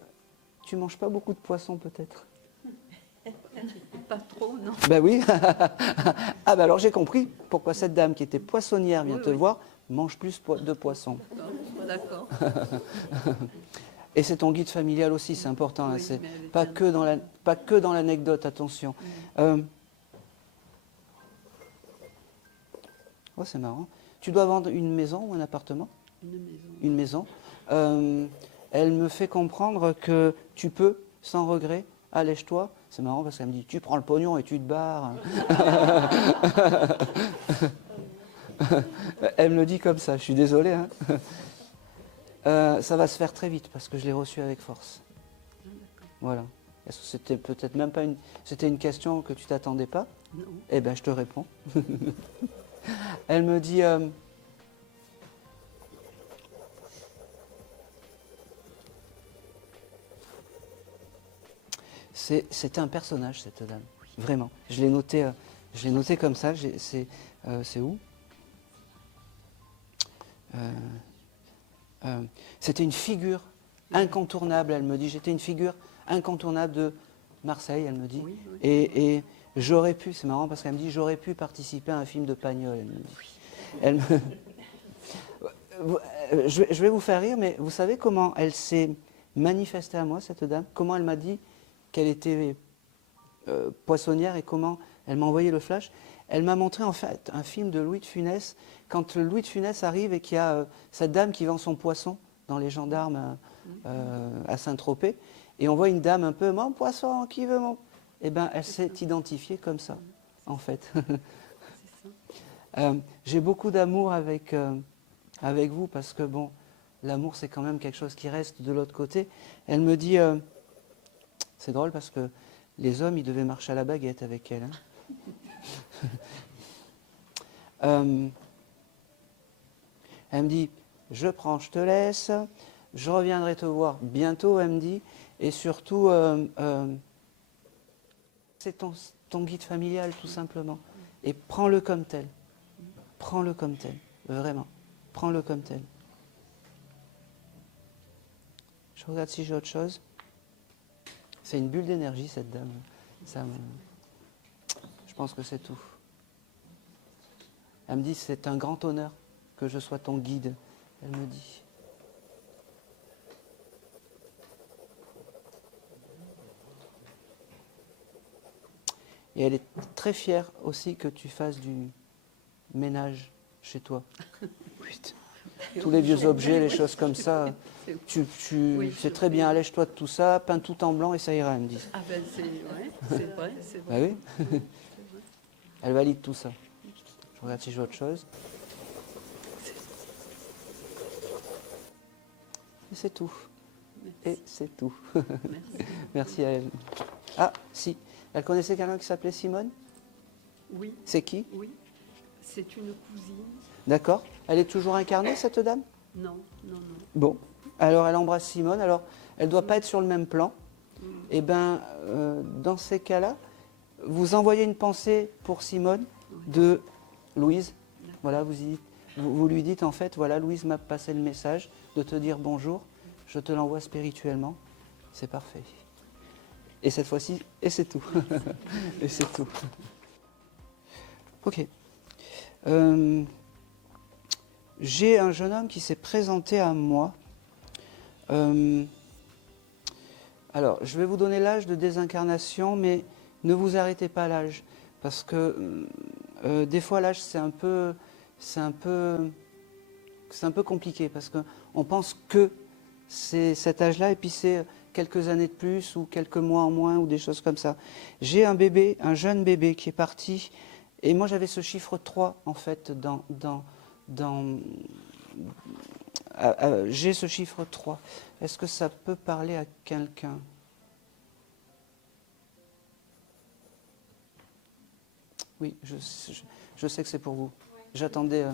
tu manges pas beaucoup de poissons peut-être. Pas trop, non. Ben oui. Ah ben alors j'ai compris pourquoi cette dame qui était poissonnière vient te voir mange plus de poissons. Voilà. d'accord. Et c'est ton guide familial aussi, c'est important. Là, Oui, c'est mais elle est pas bien. pas que dans l'anecdote, attention. Oh, c'est marrant. Tu dois vendre une maison ou un appartement? Une maison. Une maison. Elle me fait comprendre que tu peux, sans regret, allège-toi. C'est marrant parce qu'elle me dit, tu prends le pognon et tu te barres. Elle me le dit comme ça, je suis désolé. Hein. Ça va se faire très vite parce que je l'ai reçu avec force. Voilà. Est-ce que c'était peut-être même pas c'était une question que tu t'attendais pas? Non. Eh bien, je te réponds. Elle me dit... C'était un personnage, cette dame. Vraiment. Je l'ai noté comme ça. C'est où? C'était une figure incontournable, elle me dit. J'étais une figure incontournable de Marseille, elle me dit. Oui, oui. Et j'aurais pu, c'est marrant parce qu'elle me dit, j'aurais pu participer à un film de Pagnol, elle me dit. Elle me- je vais vous faire rire, mais vous savez comment elle s'est manifestée à moi, cette dame? Comment elle m'a dit qu'elle était poissonnière et comment elle m'a envoyé le flash? Elle m'a montré en fait un film de Louis de Funès, quand Louis de Funès arrive et qu'il y a cette dame qui vend son poisson dans Les Gendarmes à Saint-Tropez, et on voit une dame un peu, mon poisson, qui veut mon... Eh bien, elle s'est identifiée comme ça, en fait. J'ai beaucoup d'amour avec vous, parce que, bon, l'amour, c'est quand même quelque chose qui reste de l'autre côté. Elle me dit, c'est drôle parce que les hommes, ils devaient marcher à la baguette avec elle. Hein. Elle me dit, je prends, je te laisse, je reviendrai te voir bientôt, elle me dit, et surtout, c'est ton guide familial, tout simplement. Et prends-le comme tel. Prends-le comme tel, vraiment. Prends-le comme tel. Je regarde si j'ai autre chose. C'est une bulle d'énergie, cette dame. Je pense que c'est tout. Elle me dit, c'est un grand honneur que je sois ton guide. Elle me dit. Et elle est très fière aussi que tu fasses du ménage chez toi. Putain. Tous les vieux objets, les choses comme ça. C'est très bien, allège-toi de tout ça, peins tout en blanc et ça ira, elle me dit. Ah ben c'est vrai, c'est Ah vrai. oui. Elle valide tout ça. Je regarde si j'ai autre chose. Et c'est tout. Et c'est tout. Merci. Merci à elle. Ah, si. Elle connaissait quelqu'un qui s'appelait Simone? Oui, C'est qui? oui. C'est une cousine. D'accord. Elle est toujours incarnée, cette dame? Non, non, non. Bon. Alors, elle embrasse Simone. Alors, elle ne doit pas être sur le même plan. Eh bien, dans ces cas-là, vous envoyez une pensée pour Simone de Louise. Voilà, vous lui dites en fait, voilà, Louise m'a passé le message de te dire bonjour. Je te l'envoie spirituellement. C'est parfait. Et cette fois-ci, et c'est tout. Et c'est tout. Ok. J'ai un jeune homme qui s'est présenté à moi. Alors, je vais vous donner l'âge de désincarnation, mais ne vous arrêtez pas à l'âge, parce que des fois l'âge c'est un peu compliqué, parce qu'on pense que c'est cet âge-là, et puis c'est quelques années de plus, ou quelques mois en moins, ou des choses comme ça. J'ai un bébé, un jeune bébé qui est parti, et moi j'avais ce chiffre 3 en fait j'ai ce chiffre 3. Est-ce que ça peut parler à quelqu'un? Oui, je sais que c'est pour vous. J'attendais...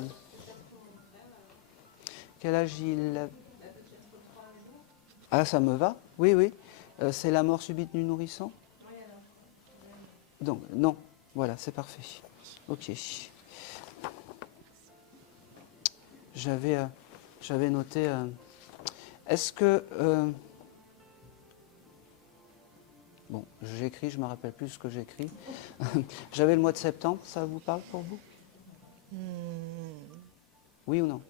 Quel âge il a? Ah, ça me va? Oui, oui. C'est la mort subite du nourrisson? Donc, non. Voilà, c'est parfait. Ok. J'avais noté... Est-ce que... Bon, j'écris, je ne me rappelle plus ce que j'écris. J'avais le mois de septembre, ça vous parle pour vous? Oui ou non?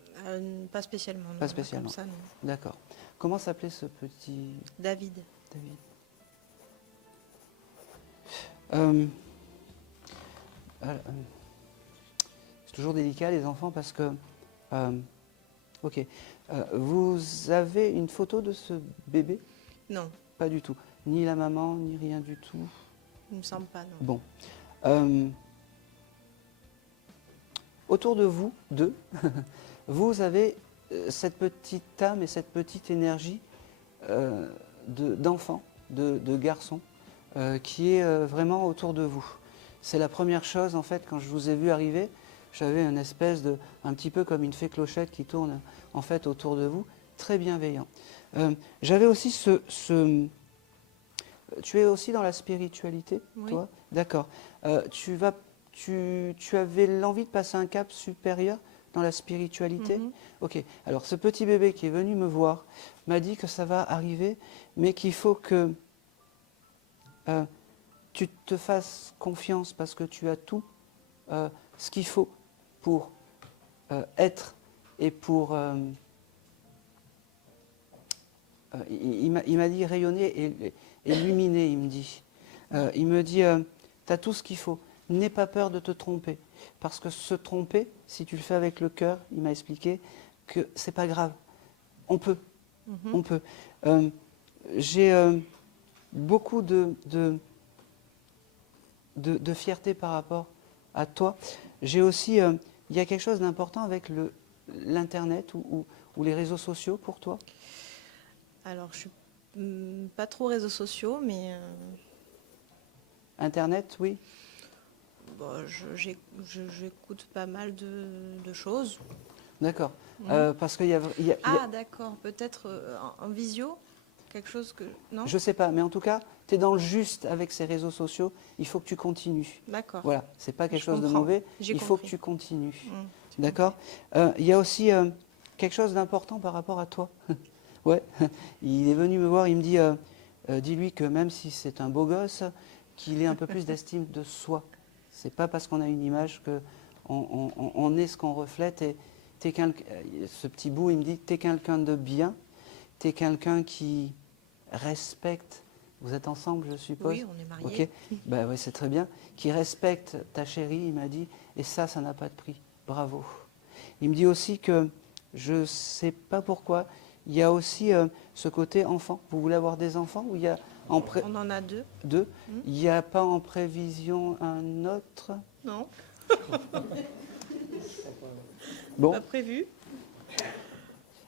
Pas spécialement. non, Pas spécialement. Comme ça, non. D'accord. Comment s'appelait ce petit David. David? Euh, c'est toujours délicat les enfants parce que... ok. Vous avez une photo de ce bébé? Non, Pas du tout. Ni la maman, ni rien du tout. il me semble pas, non. Bon. Autour de vous, deux, vous avez cette petite âme et cette petite énergie d'enfant, de garçon, qui est vraiment autour de vous. C'est la première chose, en fait, quand je vous ai vu arriver, j'avais une espèce de, un petit peu comme une fée clochette qui tourne, en fait, autour de vous, très bienveillant. J'avais aussi tu es aussi dans la spiritualité, Oui. toi? D'accord. Tu avais l'envie de passer un cap supérieur dans la spiritualité? Mhm. Ok. Alors, ce petit bébé qui est venu me voir m'a dit que ça va arriver, mais qu'il faut que tu te fasses confiance parce que tu as tout ce qu'il faut pour être et pour... il m'a dit rayonner et illuminer, il me dit. Il me dit, tu as tout ce qu'il faut. N'aie pas peur de te tromper. Parce que se tromper, si tu le fais avec le cœur, il m'a expliqué que c'est pas grave. On peut. On peut. J'ai beaucoup de fierté par rapport à toi. J'ai aussi, il y a quelque chose d'important avec l'Internet ou les réseaux sociaux pour toi? Alors, je suis pas trop réseaux sociaux, mais Internet, oui. bon, j'écoute pas mal de choses. D'accord. Mhm. Parce qu'il y a, Ah, d'accord, peut-être en visio, quelque chose que... Non. je sais pas, mais en tout cas, tu es dans le juste avec ces réseaux sociaux. Il faut que tu continues. D'accord. Voilà, c'est pas quelque Je chose de comprends. mauvais. J'ai Il faut que compris. tu continues. Mm. D'accord. Il y a aussi quelque chose d'important par rapport à toi. Ouais. Il est venu me voir, il me dit, dis-lui que même si c'est un beau gosse, qu'il ait un peu plus d'estime de soi. C'est pas parce qu'on a une image que on est ce qu'on reflète. Et ce petit bout, il me dit, t'es quelqu'un de bien, t'es quelqu'un qui respecte. Vous êtes ensemble, je suppose? Oui, on est mariés. Ok, bah ouais, c'est très bien. Qui respecte ta chérie, il m'a dit, et ça n'a pas de prix. Bravo. Il me dit aussi que je ne sais pas pourquoi, il y a aussi ce côté enfant. Vous voulez avoir des enfants ou il y a On en a deux. deux? Il n'y a pas en prévision un autre? Non, Bon, pas prévu.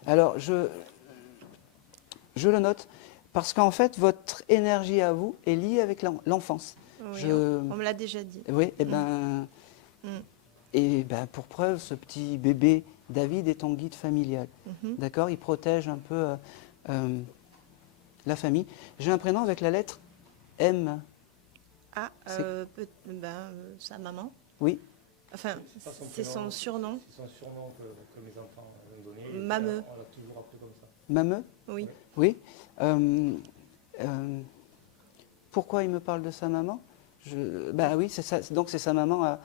alors je le note parce qu'en fait, votre énergie à vous est liée avec l'enfance. Oui, Je- on me l'a déjà dit. Oui, et ben, Mm. pour preuve, ce petit bébé David est ton guide familial. Mhm. D'accord? Il protège un peu la famille. J'ai un prénom avec la lettre M. Ah, C'est- sa maman. Oui, Enfin, pas son c'est prénom. son surnom. C'est son surnom que mes enfants ont donné. et Mameux. On l'a toujours appelé comme ça. Mameux. Oui. Oui. Pourquoi il me parle de sa maman? Bah oui, c'est ça. Donc c'est sa maman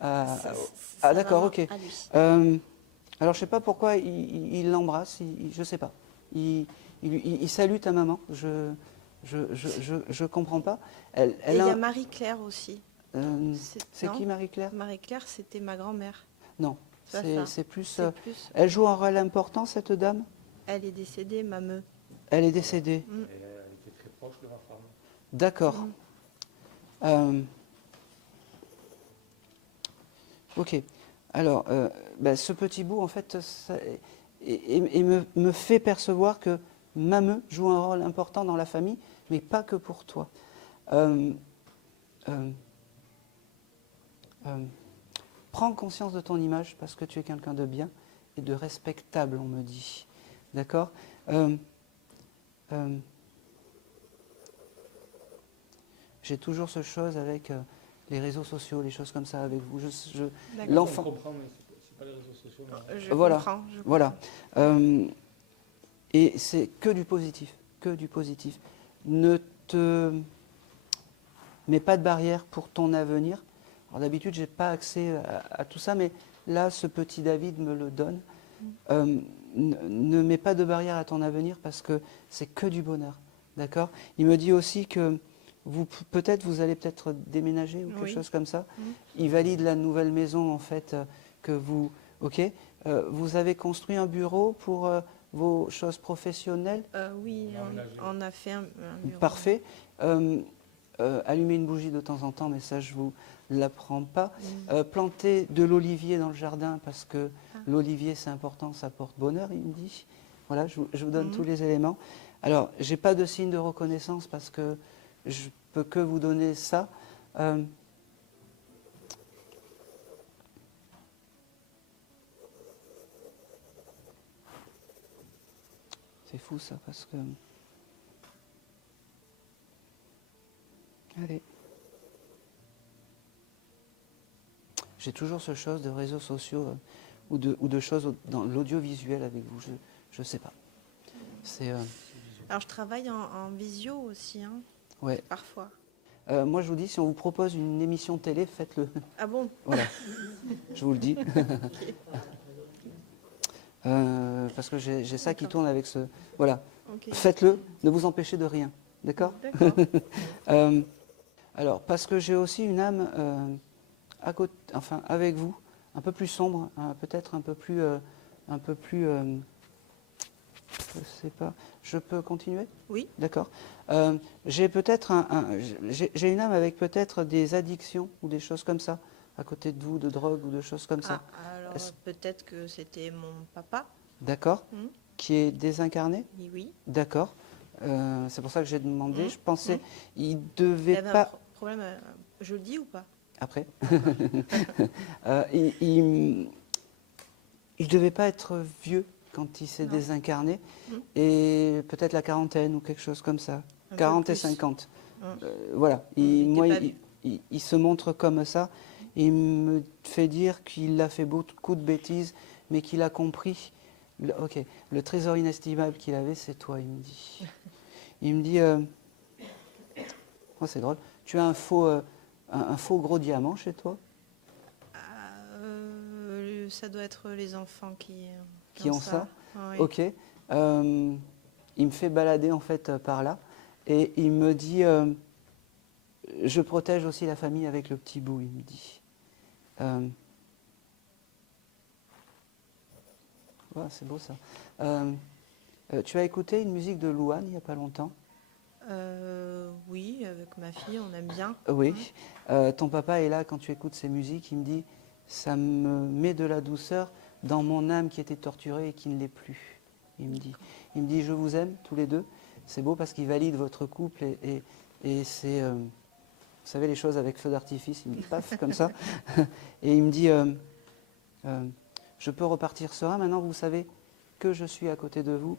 Sa d'accord, maman ok. à lui. Alors je sais pas pourquoi il l'embrasse. Je sais pas. Il salue ta maman. Je comprends pas. Elle Et il y a a Marie-Claire aussi. c'est non qui Marie-Claire? Marie-Claire, c'était ma grand-mère. Non, C'est pas c'est ça. c'est plus. C'est plus. Elle joue un rôle important cette dame. Elle est décédée, mameux. Elle est décédée. Et elle était très proche de ma femme. D'accord. Ok. Alors, ce petit bout, en fait, me fait percevoir que Mameux joue un rôle important dans la famille, mais pas que pour toi. Prends conscience de ton image parce que tu es quelqu'un de bien et de respectable, on me dit. D'accord? J'ai toujours ce chose avec les réseaux sociaux, les choses comme ça avec vous. D'accord. L'enfant. On comprend, mais c'est pas les réseaux sociaux. mais- Je Voilà. comprends. je Voilà. Et c'est que du positif, que du positif. Ne te mets pas de barrière pour ton avenir. Alors d'habitude, je n'ai pas accès à tout ça, mais là, ce petit David me le donne. ne mets pas de barrière à ton avenir parce que c'est que du bonheur. D'accord? Il me dit aussi que peut-être vous allez peut-être déménager ou quelque Oui. chose comme ça. Mhm. Il valide la nouvelle maison en fait que vous. Ok? Vous avez construit un bureau pour vos choses professionnelles. Oui, on a fait un bureau. Parfait. Allumer une bougie de temps en temps, mais ça je vous l'apprends pas. Planter de l'olivier dans le jardin parce que l'olivier c'est important, ça porte bonheur, il me dit. Voilà, je vous donne tous les éléments. Alors, j'ai pas de signe de reconnaissance parce que je peux que vous donner ça. C'est fou ça parce que. Allez. J'ai toujours ce chose de réseaux sociaux ou de choses dans l'audiovisuel avec vous. Je sais pas. C'est. Alors je travaille en visio aussi, hein, Ouais. parfois. Moi, je vous dis, si on vous propose une émission télé, faites-le. Ah bon? Voilà. Je vous le dis. Parce que j'ai ça qui tourne avec ce. Voilà. Ok. Faites-le, ne vous empêchez de rien. D'accord? D'accord. Alors, parce que j'ai aussi une âme à côté, enfin, avec vous, un peu plus sombre, hein, peut-être un peu plus. Je sais pas. Je peux continuer? Oui. D'accord. J'ai peut-être j'ai une âme avec peut-être des addictions ou des choses comme ça à côté de vous, de drogue ou de choses comme ça. Ah, alors Est-ce- peut-être que c'était mon papa. D'accord. Qui est désincarné? Oui, oui. D'accord. C'est pour ça que j'ai demandé. Je pensais il Il devait avait pas. un problème. Je le dis ou pas? Après. Il devait pas être vieux quand il s'est Non. désincarné et peut-être la quarantaine ou quelque chose comme ça. Un peu 40 et plus. 50. Hum. Voilà. Il était Moi, pas il se montre comme ça. Il me fait dire qu'il a fait beaucoup de bêtises, mais qu'il a compris. Ok, le trésor inestimable qu'il avait, c'est toi, il me dit. Il me dit, oh, c'est drôle, tu as un faux gros diamant chez toi, Ça doit être les enfants qui ont ça. Oui. Ok. Il me fait balader en fait par là, et il me dit, je protège aussi la famille avec le petit bout, il me dit. Ouais, c'est beau ça. Tu as écouté une musique de Louane il n'y a pas longtemps? Oui, avec ma fille, on aime bien. Oui. Ton papa est là quand tu écoutes ces musiques, il me dit, ça me met de la douceur dans mon âme qui était torturée et qui ne l'est plus. Il me dit, je vous aime tous les deux. C'est beau parce qu'il valide votre couple et c'est, vous savez, les choses avec feu d'artifice, il me dit paf, comme ça. Et il me dit, je peux repartir serein, maintenant vous savez que je suis à côté de vous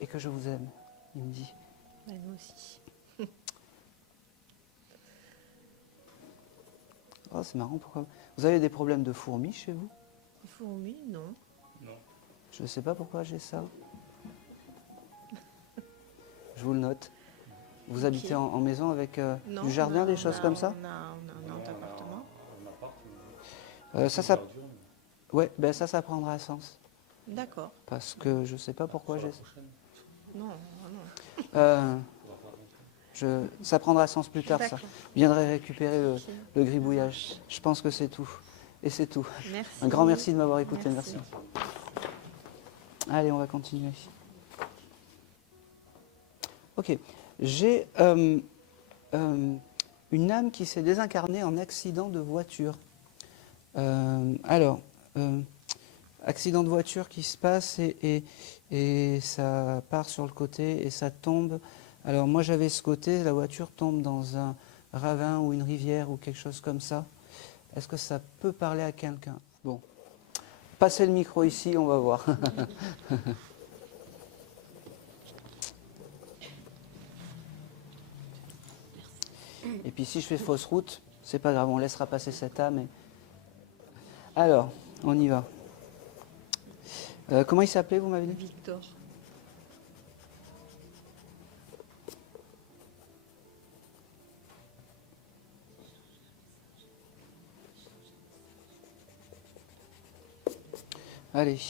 et que je vous aime. Il me dit. Nous aussi. Oh, c'est marrant, pourquoi? Vous avez des problèmes de fourmis chez vous? Les fourmis, non. Je ne sais pas pourquoi j'ai ça. Je vous le note. Vous habitez en maison avec Non, du jardin, des choses comme ça? On a un appartement. Ça, ouais, ben ça prendra sens. D'accord. Parce que je ne sais pas pourquoi j'ai ça. Non, non. Ça prendra sens plus tard, ça. D'accord. Je viendrai récupérer le gribouillage. Je pense que c'est tout. Et c'est tout. Merci. Un grand merci de m'avoir écouté. Merci. Merci. Allez, on va continuer. Ok. J'ai une âme qui s'est désincarnée en accident de voiture. Accident de voiture qui se passe et ça part sur le côté et ça tombe. Alors moi j'avais ce côté, la voiture tombe dans un ravin ou une rivière ou quelque chose comme ça. Est-ce que ça peut parler à quelqu'un? Bon. Passez le micro ici, on va voir. Et puis si je fais fausse route, c'est pas grave, on laissera passer cette âme. Alors, on y va. Comment il s'appelait, vous m'avez dit? Victor. Allez.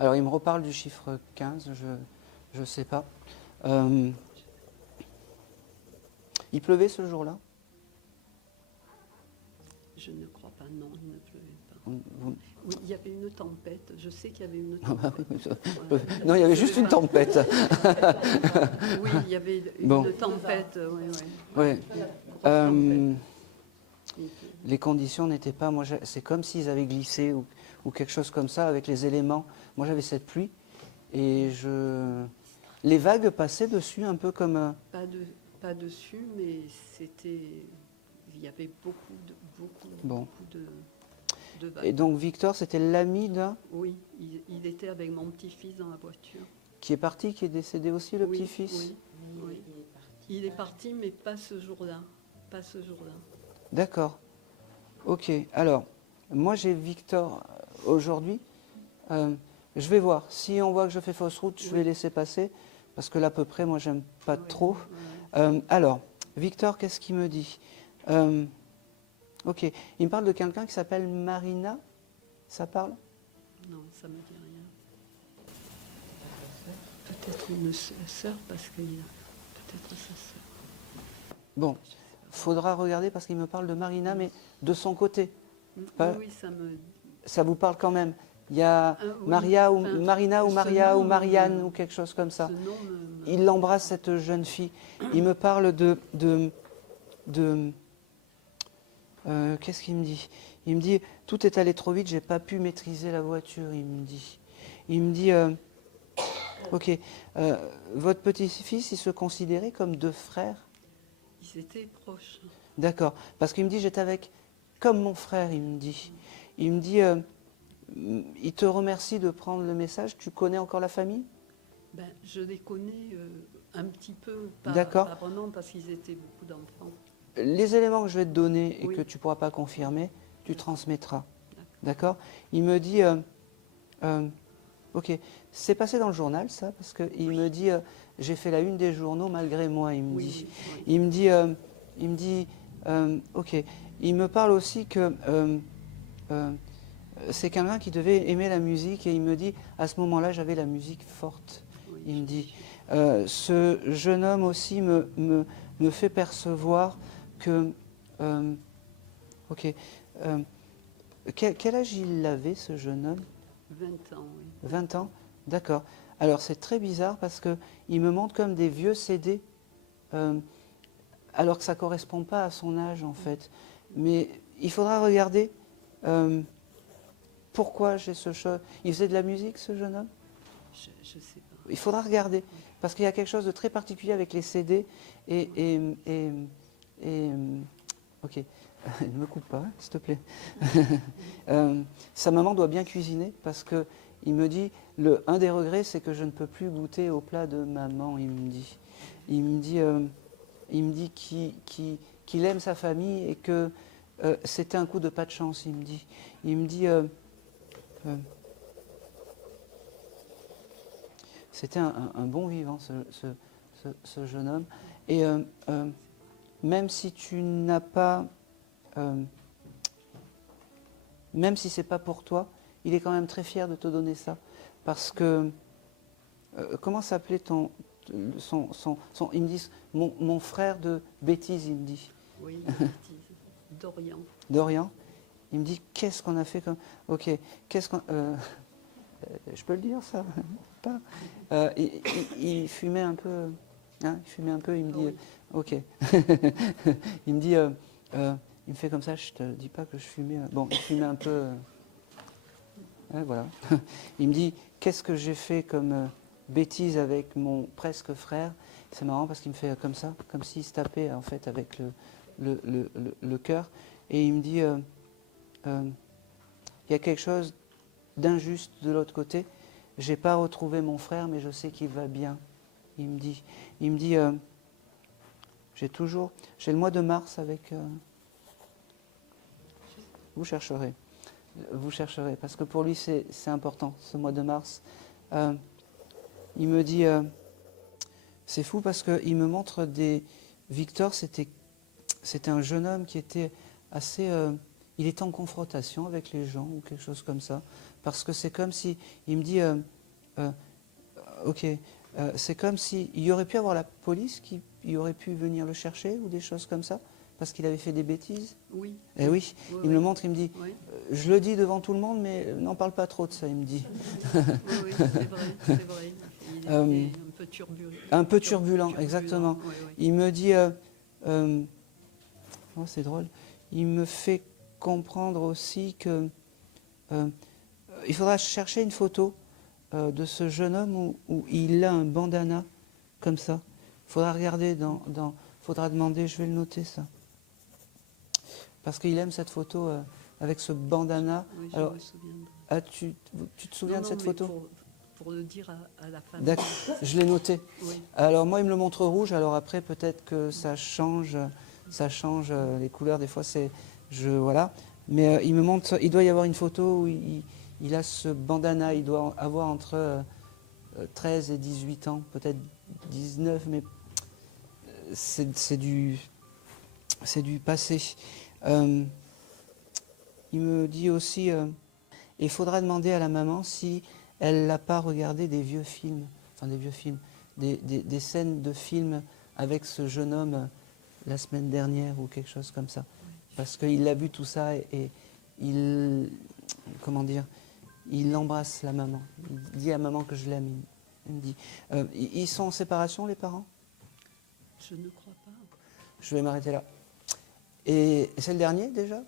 Alors, il me reparle du chiffre 15, je ne sais pas. Il pleuvait ce jour-là? Je ne crois pas, non, il ne pleuvait pas. Vous- Oui, il y avait une tempête. Je sais qu'il y avait une Ah bah tempête. oui, ça- Ouais. Non, il y avait juste une tempête. Oui, il y avait une Bon. tempête. Oui, oui. Ouais. Tempête. Les conditions n'étaient pas. Moi, c'est comme s'ils avaient glissé ou quelque chose comme ça avec les éléments. Moi, j'avais cette pluie et les vagues passaient dessus un peu comme. Pas dessus, mais c'était. Il y avait beaucoup Bon. de vagues. Et donc, Victor, c'était l'ami d'un Oui, il était avec mon petit-fils dans la voiture. qui est parti, qui est décédé aussi, le Oui, petit-fils. oui, oui. Il est parti, mais pas ce jour-là. Pas ce jour-là. D'accord. Ok. Alors, moi, j'ai Victor aujourd'hui. Je vais voir. Si on voit que je fais fausse route, je vais laisser passer. Parce que là, à peu près, moi, j'aime pas Oui, trop. ouais. Alors, Victor, qu'est-ce qu'il me dit? Ok. Il me parle de quelqu'un qui s'appelle Marina. Ça parle? Non, ça ne me dit rien. Peut-être une sœur, parce qu'il y a peut-être sa sœur. Bon. Faudra regarder parce qu'il me parle de Marina, mais de son côté. Pas- Oui, ça me. Ça vous parle quand même. Il y a Oui, Maria ou enfin, Marina ou ce Maria nom ou Marianne me- ou quelque chose comme ça. Ce nom Il embrasse cette jeune fille. Il me parle qu'est-ce qu'il me dit? Il me dit, tout est allé trop vite, j'ai pas pu maîtriser la voiture, il me dit. Il me dit, ok, votre petit-fils, il se considérait comme deux frères? Ils étaient proches. D'accord. Parce qu'il me dit, j'étais avec, comme mon frère, il me dit. Il me dit, il te remercie de prendre le message, tu connais encore la famille? Ben, je les connais un petit peu, pas D'accord. vraiment, parce qu'ils étaient beaucoup d'enfants. Les éléments que je vais te donner et Oui. que tu ne pourras pas confirmer, tu transmettras. D'accord. D'accord? Il me dit, ok, c'est passé dans le journal ça, parce qu'il me dit, j'ai fait la une des journaux malgré moi, il me Oui, dit. oui, oui. Il me dit, ok, il me parle aussi que c'est quelqu'un qui devait aimer la musique et il me dit, à ce moment-là, j'avais la musique forte. Oui, Il me dit, ce jeune homme aussi me fait percevoir que, ok, quel âge il avait ce jeune homme? 20 ans, oui. 20 ans? D'accord. Alors c'est très bizarre parce qu'il me montre comme des vieux CD, alors que ça ne correspond pas à son âge en fait. Mais il faudra regarder pourquoi j'ai ce choc. Il faisait de la musique ce jeune homme? Je ne sais pas. Il faudra regarder parce qu'il y a quelque chose de très particulier avec les CD ok, ne me coupe pas, hein, s'il te plaît. Sa maman doit bien cuisiner parce que il me dit, un des regrets, c'est que je ne peux plus goûter au plat de maman, il me dit. Il me dit qu'il aime sa famille et que c'était un coup de pas de chance, il me dit. Il me dit, c'était un bon vivant, ce jeune homme. Et même si tu n'as pas, même si c'est pas pour toi, il est quand même très fier de te donner ça. Parce que, comment s'appelait ils me disent, mon frère de bêtises, il me dit. Oui, une bêtise. Dorian. Dorian. Il me dit, qu'est-ce qu'on a fait comme... Ok, qu'est-ce qu'on... je peux le dire, ça? Pas. Il fumait un peu... Hein, il fumait un peu, il me dit... Oui. Ok. Il me dit... il me fait comme ça, je te dis pas que je fumais... Bon, il fumait un peu... ouais, voilà. Il me dit, qu'est-ce que j'ai fait comme bêtise avec mon presque frère? C'est marrant parce qu'il me fait comme ça, comme s'il se tapait en fait avec le cœur. Et il me dit, il y a quelque chose d'injuste de l'autre côté. J'ai pas retrouvé mon frère, mais je sais qu'il va bien. Il me dit, j'ai le mois de mars avec. Vous chercherez, parce que pour lui c'est important ce mois de mars. Il me dit, c'est fou parce qu'il me montre Victor, c'était un jeune homme qui était assez... il est en confrontation avec les gens ou quelque chose comme ça. Parce que c'est comme si, il me dit, ok, c'est comme s'il y aurait pu avoir la police qui il aurait pu venir le chercher ou des choses comme ça, parce qu'il avait fait des bêtises. Oui. Eh oui, Oui, il me oui. le montre, il me dit, Oui, je le dis devant tout le monde, mais n'en parle pas trop de ça, il me dit. oui, oui, c'est vrai, c'est vrai. Il était un peu turbulent. Un peu turbulent, exactement. Oui, oui. Il me dit, oh, c'est drôle, il me fait comprendre aussi que il faudra chercher une photo de ce jeune homme où il a un bandana comme ça. Il faudra regarder faudra demander, je vais le noter ça. Parce qu'il aime cette photo avec ce bandana. Oui, je Alors, me souviendrai. tu te souviens Non, de non, cette mais photo? pour le dire à la famille. D'accord, je l'ai noté. Oui. Alors moi, il me le montre rouge. Alors après, peut-être que ça change les couleurs. Des fois, voilà. Mais il me montre, il doit y avoir une photo où il a ce bandana. Il doit avoir entre 13 et 18 ans, peut-être 19, mais c'est du passé. Il me dit aussi, il faudra demander à la maman si elle n'a pas regardé des vieux films, des scènes de films avec ce jeune homme la semaine dernière ou quelque chose comme ça. Parce qu'il a vu tout ça et il, comment dire, il embrasse la maman. Il dit à maman que je l'aime. Il me dit, ils sont en séparation les parents? Je ne crois pas. Je vais m'arrêter là. Et c'est le dernier déjà?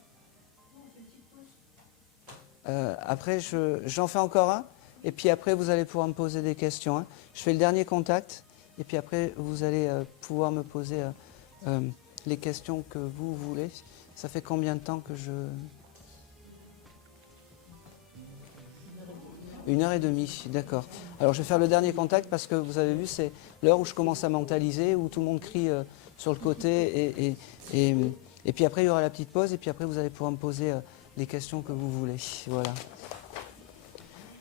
Après, j'en fais encore un. Et puis après, vous allez pouvoir me poser des questions. Hein. Je fais le dernier contact. Et puis après, vous allez pouvoir me poser les questions que vous voulez. Ça fait combien de temps que je... 1h30, d'accord. Alors je vais faire le dernier contact parce que vous avez vu, c'est l'heure où je commence à mentaliser, où tout le monde crie sur le côté. Et puis après, il y aura la petite pause. Et puis après, vous allez pouvoir me poser les questions que vous voulez. Voilà.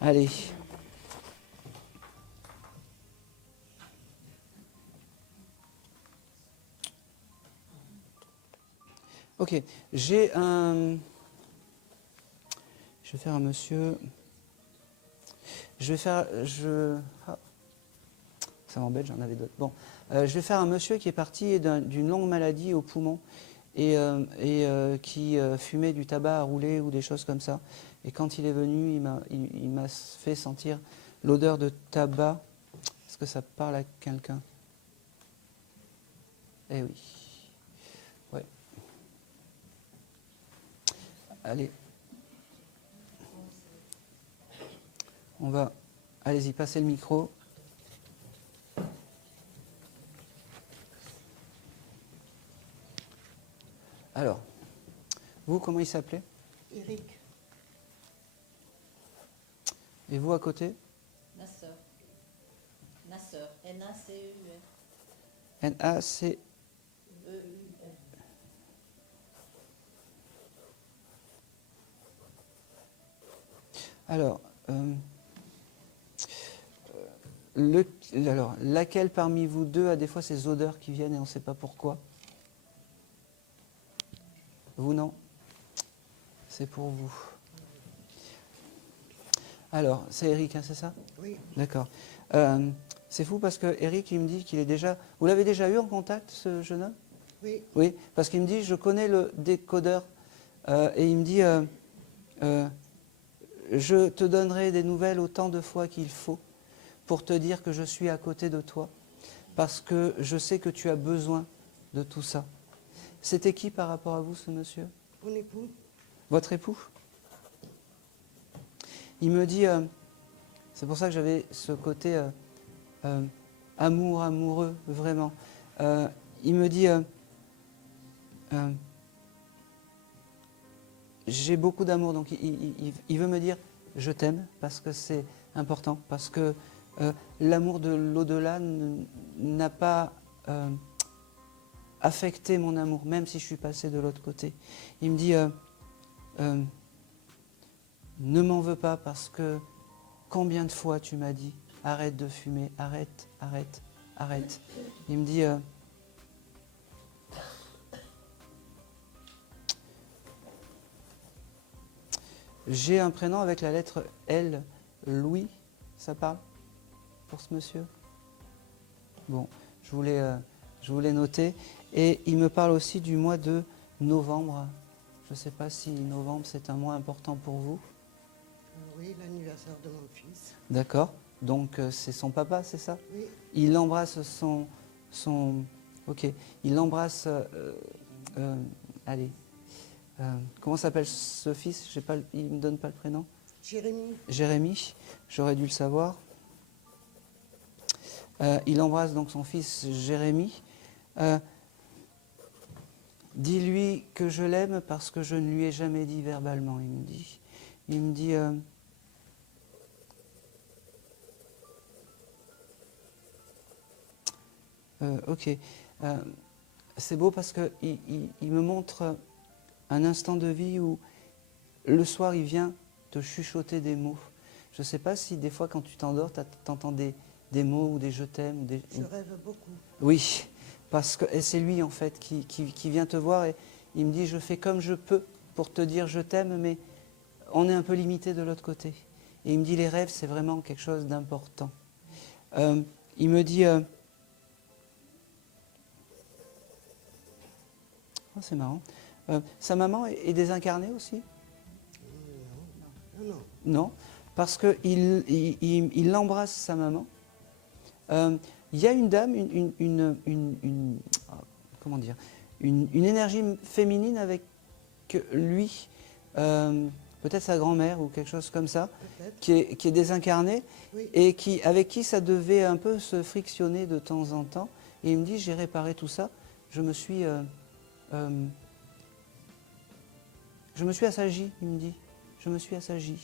Allez. Ok, j'ai un... Je vais faire un monsieur... Ah, ça m'embête, j'en avais d'autres. Bon, je vais faire un monsieur qui est parti d'une longue maladie au poumon et qui fumait du tabac à rouler ou des choses comme ça. Et quand il est venu, il m'a fait sentir l'odeur de tabac. Est-ce que ça parle à quelqu'un? Eh oui. Ouais. Allez. On va... Allez-y, passez le micro. Alors, vous, comment il s'appelait? Eric, Et vous, à côté? Nasser. Nasser, N-A-C-E-U-R. N-A-C... E-U-R. Alors, laquelle parmi vous deux a des fois ces odeurs qui viennent et on ne sait pas pourquoi? Vous, non? C'est pour vous. Alors, c'est Eric, hein, c'est ça? Oui. D'accord. C'est fou parce que Eric, il me dit qu'il est déjà... Vous l'avez déjà eu en contact, ce jeune homme? Oui. Oui, parce qu'il me dit, je connais le décodeur. Et il me dit, je te donnerai des nouvelles autant de fois qu'il faut pour te dire que je suis à côté de toi. Parce que je sais que tu as besoin de tout ça. C'était qui par rapport à vous, ce monsieur? Mon époux. Votre époux? Il me dit, c'est pour ça que j'avais ce côté amoureux, vraiment. Il me dit, j'ai beaucoup d'amour, donc il veut me dire, je t'aime, parce que c'est important, parce que l'amour de l'au-delà n'a pas affecté mon amour, même si je suis passé de l'autre côté. Il me dit, ne m'en veux pas parce que combien de fois tu m'as dit, arrête de fumer, arrête, arrête, arrête. Il me dit, J'ai un prénom avec la lettre L, Louis, ça parle pour ce monsieur? Bon, je voulais noter. Et il me parle aussi du mois de novembre. Je ne sais pas si novembre c'est un mois important pour vous. Oui, l'anniversaire de mon fils. D'accord. Donc c'est son papa, c'est ça? Oui. Il embrasse ok. Il embrasse. Allez. Comment s'appelle ce fils? Il ne me donne pas le prénom. Jérémy. Jérémy. J'aurais dû le savoir. Il embrasse donc son fils Jérémy. Dis-lui que je l'aime parce que je ne lui ai jamais dit verbalement, il me dit. Il me dit... ok. C'est beau parce qu'il il me montre un instant de vie où le soir il vient te chuchoter des mots. Je ne sais pas si des fois quand tu t'endors, tu entends des mots ou des je t'aime. Je rêve beaucoup. Oui, parce que et c'est lui en fait qui vient te voir et il me dit je fais comme je peux pour te dire je t'aime, mais on est un peu limité de l'autre côté. Et il me dit les rêves c'est vraiment quelque chose d'important. Il me dit oh, c'est marrant. Sa maman est désincarnée aussi? Non. Non, parce qu'il embrasse sa maman. Il y a une dame, comment dire, une énergie féminine avec lui, peut-être sa grand-mère ou quelque chose comme ça, qui est désincarnée, Oui. et avec qui ça devait un peu se frictionner de temps en temps. Et il me dit, j'ai réparé tout ça, je me suis assagi, il me dit, je me suis assagi.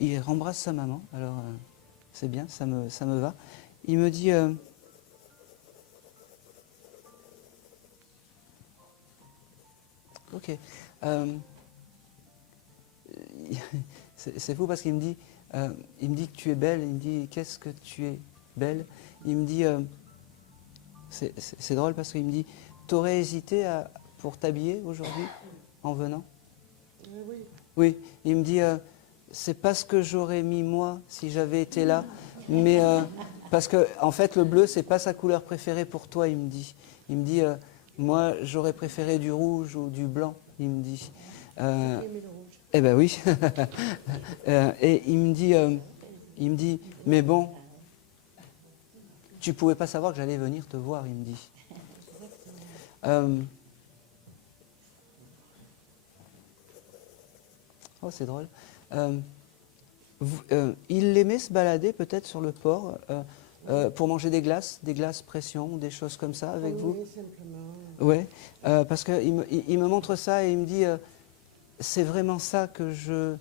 Il embrasse sa maman, alors c'est bien, ça me va. Il me dit ok. C'est fou parce qu'il me dit que tu es belle, il me dit qu'est-ce que tu es belle. Il me dit c'est drôle parce qu'il me dit t'aurais hésité pour t'habiller aujourd'hui en venant? Oui. Oui, il me dit c'est pas ce que j'aurais mis moi si j'avais été là, mais parce que en fait le bleu c'est pas sa couleur préférée pour toi, il me dit. Il me dit moi j'aurais préféré du rouge ou du blanc, il me dit. Eh ben oui. Et il me dit mais bon, tu pouvais pas savoir que j'allais venir te voir, il me dit. Oh, c'est drôle. Il aimait se balader peut-être sur le port pour manger des glaces pression, des choses comme ça avec vous? Oui, simplement. Oui, parce qu'il me montre ça et il me dit c'est vraiment ça que je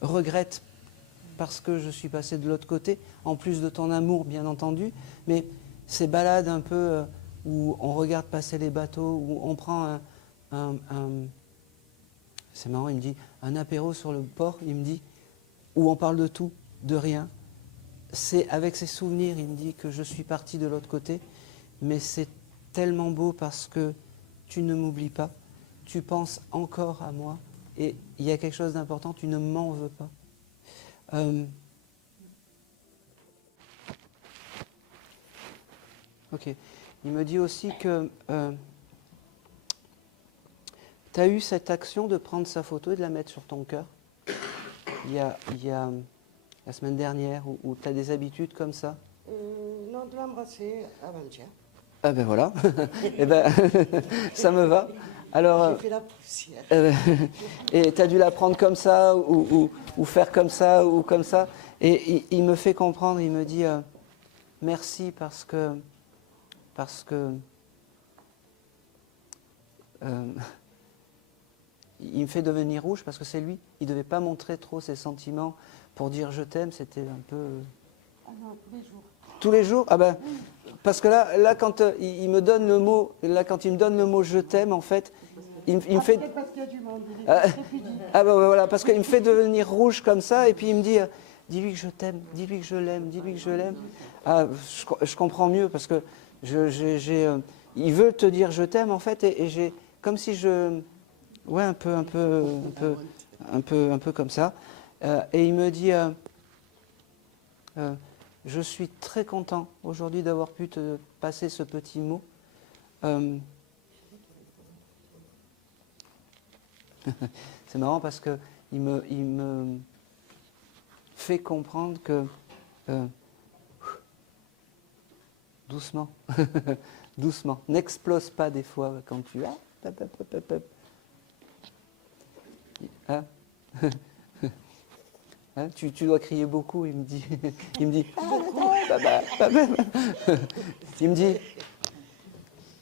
regrette parce que je suis passé de l'autre côté, en plus de ton amour bien entendu, mais ces balades un peu où on regarde passer les bateaux, où on prend c'est marrant, il me dit un apéro sur le port, il me dit, où on parle de tout, de rien. C'est avec ces souvenirs, il me dit, que je suis parti de l'autre côté, mais c'est tellement beau parce que tu ne m'oublies pas, tu penses encore à moi, et il y a quelque chose d'important, tu ne m'en veux pas. Ok. Il me dit aussi que tu as eu cette action de prendre sa photo et de la mettre sur ton cœur. Il y a la semaine dernière, où tu as des habitudes comme ça. Non, de l'embrasser avant-hier. Ah ben voilà, eh ben, ça me va. Alors, J'ai fait la poussière. Et tu as dû la prendre comme ça, ou faire comme ça, ou comme ça. Et il me fait comprendre, il me dit merci parce que il me fait devenir rouge parce que c'est lui. Il ne devait pas montrer trop ses sentiments pour dire je t'aime, c'était un peu... Ah non, tous les jours. Tous les jours? Ah ben, parce que là quand il me donne le mot, quand il me donne le mot je t'aime, en fait, il me fait... Parce qu'il y a du monde, il est très pudique. Ah ben voilà, parce qu'il me fait devenir rouge comme ça, et puis il me dit, dis-lui que je t'aime, dis-lui que je l'aime, dis-lui que je l'aime. Ah, je comprends mieux, parce que Il veut te dire je t'aime en fait, et j'ai comme si ouais, un peu comme ça. Et il me dit, je suis très content aujourd'hui d'avoir pu te passer ce petit mot. C'est marrant parce que il me fait comprendre que doucement, doucement, n'explose pas des fois quand tu as. Hein? Hein, tu dois crier beaucoup, il me dit. Il me dit. Il me dit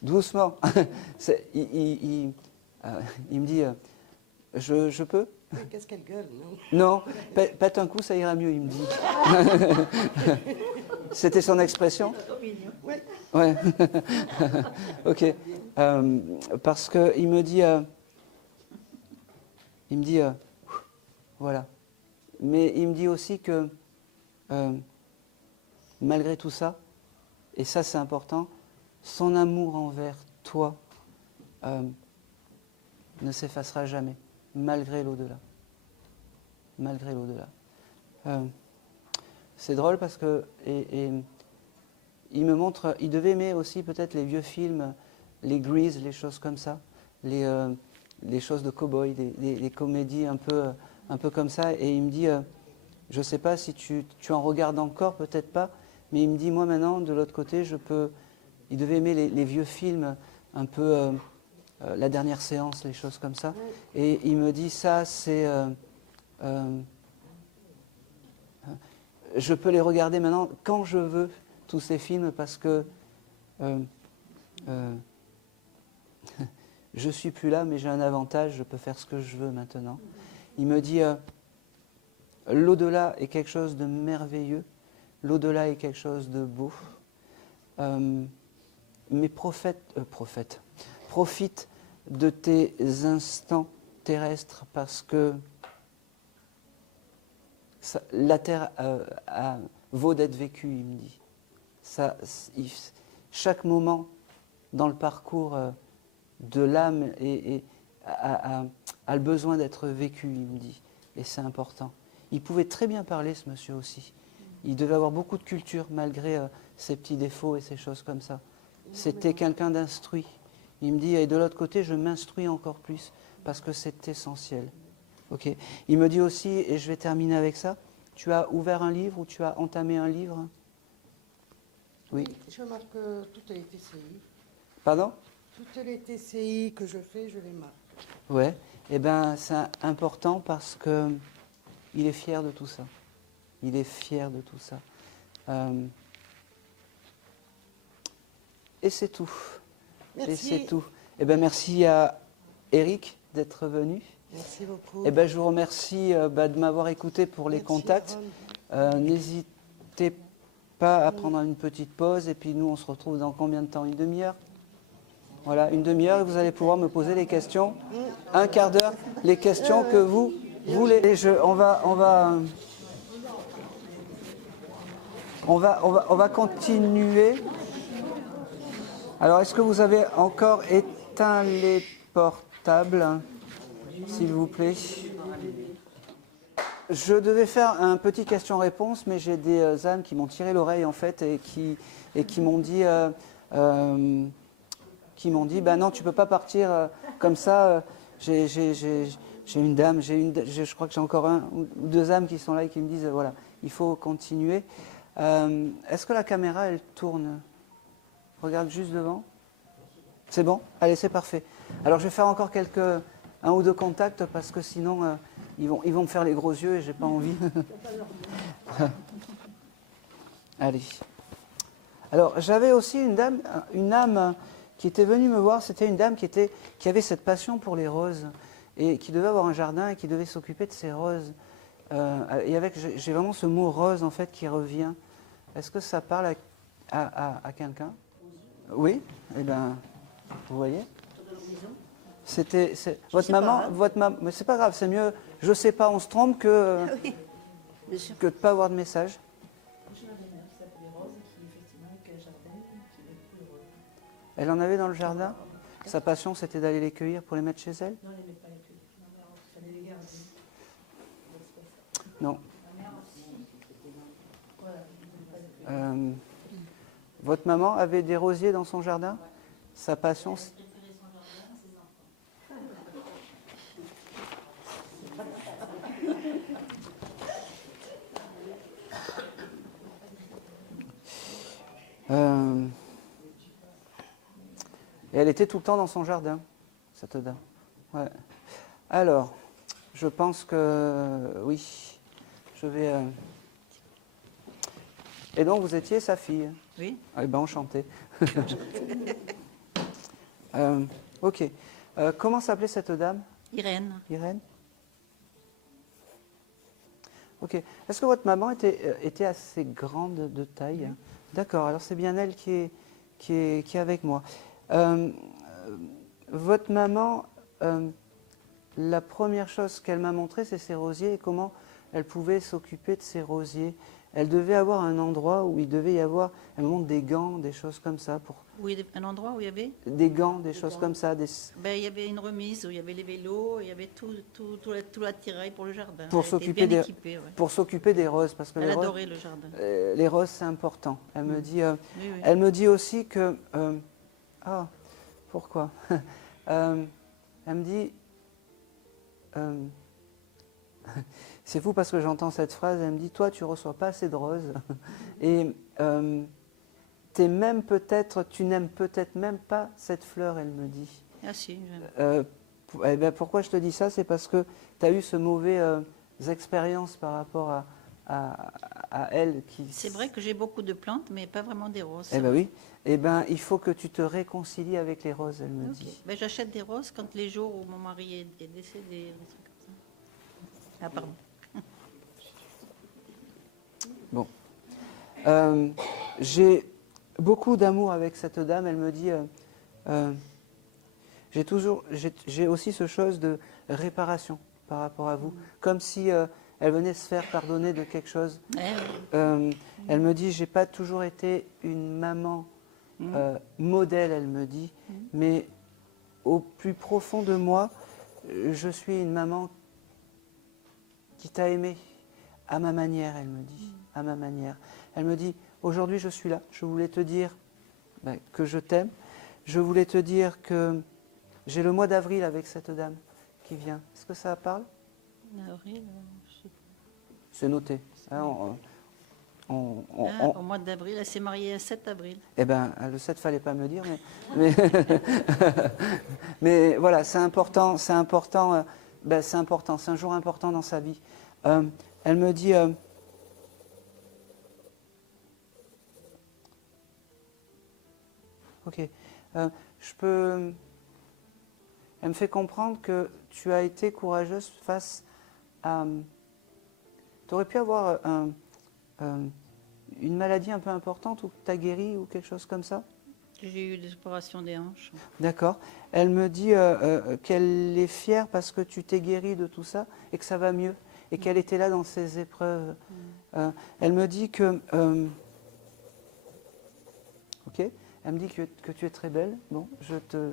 doucement. Il me dit je peux? Mais qu'est-ce qu'elle gueule, non? Non, pète un coup, ça ira mieux, il me dit. C'était son expression? Oui. Ouais. Ok. Parce qu'il me dit, voilà. Mais il me dit aussi que malgré tout ça, et ça c'est important, son amour envers toi ne s'effacera jamais, malgré l'au-delà. Malgré l'au-delà. C'est drôle parce que et il me montre, il devait aimer aussi peut-être les vieux films, les Grease, les choses comme ça, les choses de cow-boy, les comédies un peu comme ça. Et il me dit, je ne sais pas si tu en regardes encore, peut-être pas, mais il me dit, moi maintenant, de l'autre côté, il devait aimer les vieux films, un peu La Dernière Séance, les choses comme ça. Et il me dit, ça, c'est... je peux les regarder maintenant quand je veux, tous ces films, parce que je ne suis plus là, mais j'ai un avantage, je peux faire ce que je veux maintenant. Il me dit, l'au-delà est quelque chose de merveilleux, l'au-delà est quelque chose de beau, mais profite de tes instants terrestres, parce que la terre vaut d'être vécue, il me dit. Chaque moment dans le parcours de l'âme a le besoin d'être vécu, il me dit. Et c'est important. Il pouvait très bien parler, ce monsieur aussi. Il devait avoir beaucoup de culture, malgré ses petits défauts et ses choses comme ça. C'était quelqu'un d'instruit. Il me dit, et de l'autre côté, je m'instruis encore plus, parce que c'est essentiel. Okay. Il me dit aussi, et je vais terminer avec ça, tu as ouvert un livre ou tu as entamé un livre? Oui. Je marque toutes les TCI. Pardon? Toutes les TCI que je fais, je les marque. Ouais. Eh bien, c'est important parce que il est fier de tout ça. Il est fier de tout ça. Et c'est tout. Merci. Et c'est tout. Eh bien, merci à Eric d'être venu. Merci beaucoup. Eh ben, je vous remercie de m'avoir écouté pour les Merci, contacts. N'hésitez pas à prendre une petite pause et puis nous on se retrouve dans combien de temps? Une demi-heure? Voilà, une demi-heure et vous allez pouvoir me poser les questions. Un quart d'heure, les questions que vous voulez. Et on va continuer. Alors, est-ce que vous avez encore éteint les portables, s'il vous plaît? Je devais faire un petit question-réponse, mais j'ai des âmes qui m'ont tiré l'oreille en fait et qui m'ont dit, ben non, tu peux pas partir comme ça. J'ai une dame, je crois que j'ai encore un ou deux âmes qui sont là et qui me disent, voilà, il faut continuer. Est-ce que la caméra elle tourne? Regarde juste devant. C'est bon? Allez, c'est parfait. Alors je vais faire encore un ou deux contacts parce que sinon ils vont me faire les gros yeux et j'ai pas envie. Allez. Alors j'avais aussi une âme qui était venue me voir. C'était une dame qui avait cette passion pour les roses et qui devait avoir un jardin et qui devait s'occuper de ces roses. Et j'ai vraiment ce mot rose en fait qui revient. Est-ce que ça parle à quelqu'un? Oui. Eh bien, vous voyez. Votre maman, mais c'est pas grave, c'est mieux. Je sais pas, on se trompe que de ne pas avoir de message. Elle en avait dans le jardin? Sa passion, c'était d'aller les cueillir pour les mettre chez elle? Non, elle n'aimait pas les cueillir. Il fallait les garder. Non. Votre maman avait des rosiers dans son jardin? Sa passion? Et elle était tout le temps dans son jardin, cette dame. Ouais. Alors, je pense que oui, je vais. Et donc, vous étiez sa fille? Oui. Eh bien, enchanté. Ok. Comment s'appelait cette dame? Irène. Irène? Ok. Est-ce que votre maman était assez grande de taille? Oui. D'accord, alors c'est bien elle qui est avec moi. Votre maman, la première chose qu'elle m'a montré, c'est ses rosiers et comment elle pouvait s'occuper de ses rosiers. Elle devait avoir un endroit où il devait y avoir, elle me montre des gants, des choses comme ça. Oui, un endroit où il y avait Des gants, des choses comme ça. Ben, il y avait une remise où il y avait les vélos, il y avait tout l'attirail pour le jardin. Pour Elle était s'occuper bien des, équipée, ouais. pour s'occuper des roses, parce que Elle les roses, adorait le jardin. les roses c'est important. Elle me dit, Oui, oui. elle me dit aussi que, pourquoi Elle me dit, c'est fou parce que j'entends cette phrase. Elle me dit, toi tu reçois pas assez de roses et tu n'aimes peut-être même pas cette fleur. Elle me dit. Ah si, j'aime. Eh ben, pourquoi je te dis ça? C'est parce que tu as eu ce mauvais expérience par rapport à elle. C'est vrai que j'ai beaucoup de plantes, mais pas vraiment des roses. Eh ben oui. Eh ben, il faut que tu te réconcilies avec les roses, elle me Ok. dit. Ben, j'achète des roses quand les jours où mon mari est décédé, des trucs comme ça. Ah pardon. Bon. J'ai beaucoup d'amour avec cette dame. Elle me dit, j'ai aussi ce chose de réparation par rapport à vous, comme si elle venait se faire pardonner de quelque chose. Elle me dit, j'ai pas toujours été une maman modèle, elle me dit, mais au plus profond de moi, je suis une maman qui t'a aimé à ma manière, elle me dit, à ma manière. Elle me dit, aujourd'hui je suis là, je voulais te dire que je t'aime, je voulais te dire que j'ai le mois d'avril avec cette dame qui vient. Est-ce que ça parle? Avril, je sais pas. C'est noté. Hein, Au mois d'avril, elle s'est mariée le 7 avril. Eh bien, le 7, fallait pas me dire, mais voilà, c'est important, c'est important, c'est important, c'est un jour important dans sa vie. Elle me dit, ok, elle me fait comprendre que tu as été courageuse face à, tu aurais pu avoir une maladie un peu importante ou que tu as guéri ou quelque chose comme ça? J'ai eu des opérations des hanches. D'accord. Elle me dit qu'elle est fière parce que tu t'es guéri de tout ça et que ça va mieux et qu'elle était là dans ces épreuves. Elle me dit que... ok. Elle me dit que tu es très belle. Bon, je te...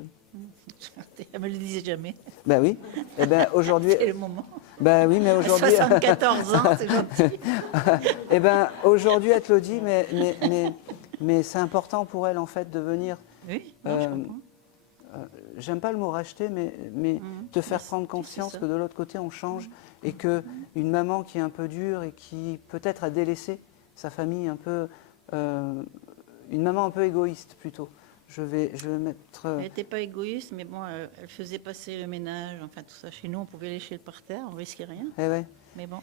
Elle me le disait jamais. Ben oui. Eh ben aujourd'hui... C'est le moment. Ben oui, mais aujourd'hui... 74 ans, c'est gentil. Eh ben aujourd'hui, elle te le dit, mais c'est important pour elle, en fait, de venir... Oui, non, je comprends. J'aime pas le mot racheter, mais te faire prendre conscience que de l'autre côté, on change et qu'une maman qui est un peu dure et qui peut-être a délaissé sa famille un peu... une maman un peu égoïste, plutôt. Je vais mettre... Elle n'était pas égoïste, mais bon, elle faisait passer le ménage, enfin tout ça. Chez nous, on pouvait lécher le parterre, on risquait rien. Eh ouais. Mais bon,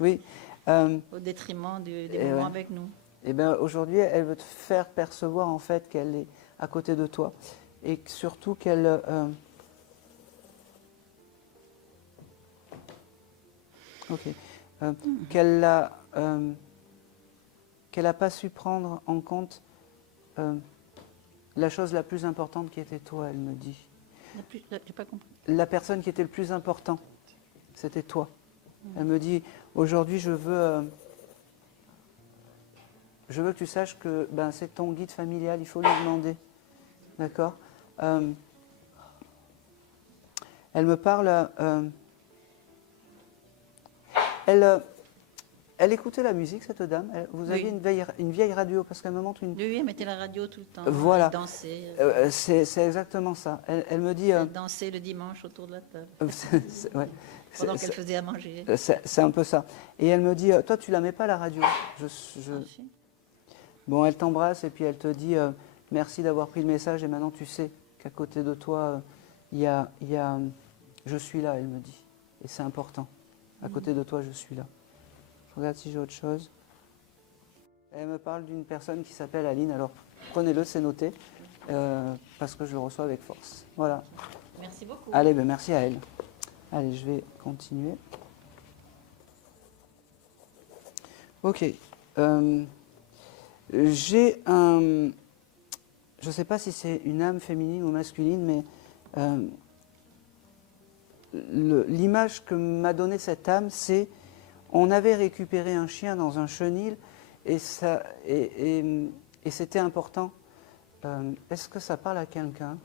Oui. au détriment des Eh moments ouais. avec nous. Eh bien, aujourd'hui, elle veut te faire percevoir, en fait, qu'elle est à côté de toi. Et surtout qu'elle... ok. Qu'elle a... qu'elle n'a pas su prendre en compte la chose la plus importante qui était toi, elle me dit. J'ai pas compris. La personne qui était le plus important, c'était toi. Elle me dit, aujourd'hui, je veux que tu saches que c'est ton guide familial, il faut lui demander D'accord. Elle me parle. Elle écoutait la musique, cette dame. Vous aviez une vieille radio, parce qu'elle me montre une. Oui, elle mettait la radio tout le temps. Voilà. Elle dansait. C'est exactement ça. Elle me dit. Elle dansait le dimanche autour de la table. Ouais. Pendant qu'elle faisait à manger. C'est un peu ça. Et elle me dit, toi, tu la mets pas la radio. Ah, si. Bon, elle t'embrasse et puis elle te dit, merci d'avoir pris le message et maintenant tu sais qu'à côté de toi, il y a, je suis là, elle me dit. Et c'est important. À côté de toi, je suis là. Je regarde si j'ai autre chose. Elle me parle d'une personne qui s'appelle Aline. Alors, prenez-le, c'est noté, parce que je le reçois avec force. Voilà. Merci beaucoup. Allez, ben merci à elle. Allez, je vais continuer. Ok. J'ai un... Je ne sais pas si c'est une âme féminine ou masculine, mais l'image que m'a donnée cette âme, c'est on avait récupéré un chien dans un chenil et c'était important. Est-ce que ça parle à quelqu'un?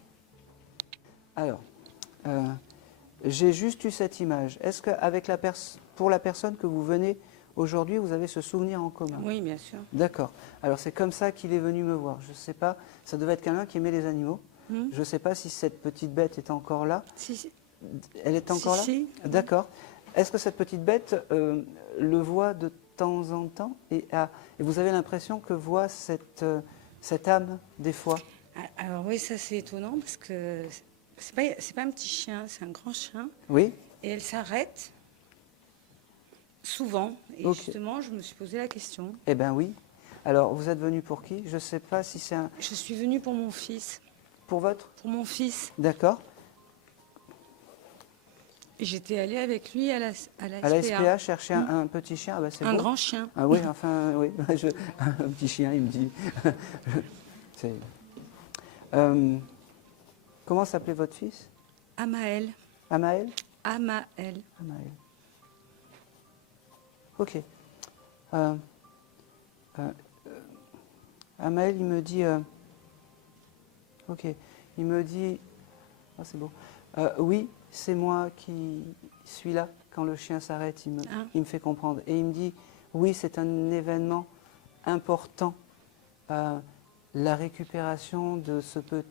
Alors, j'ai juste eu cette image. Est-ce que pour la personne que vous venez aujourd'hui, vous avez ce souvenir en commun? Oui, bien sûr. D'accord. Alors c'est comme ça qu'il est venu me voir. Je ne sais pas, ça devait être quelqu'un qui aimait les animaux. Je ne sais pas si cette petite bête est encore là. Si. Elle est encore là? Si. D'accord. Est-ce que cette petite bête le voit de temps en temps et vous avez l'impression que voit cette âme des fois? Alors oui, ça c'est étonnant parce que c'est pas un petit chien, c'est un grand chien. Oui. Et elle s'arrête souvent. Et Ok. justement, je me suis posé la question. Eh bien oui. Alors vous êtes venu pour qui? Je ne sais pas si c'est un... Je suis venue pour mon fils. Pour votre? Pour mon fils. D'accord. J'étais allée avec lui à la À la SPA chercher un petit chien. Ah bah, c'est Un beau. grand chien. Ah oui, enfin, oui. Un petit chien, il me dit. Comment s'appelait votre fils? Amaël. Amaël? Amaël. Amaël. Ok. Amaël, il me dit... ok. Il me dit... Ah, c'est beau. Oui, c'est moi qui suis là quand le chien s'arrête. Il me fait comprendre. Et il me dit, oui, c'est un événement important. La récupération de ce petit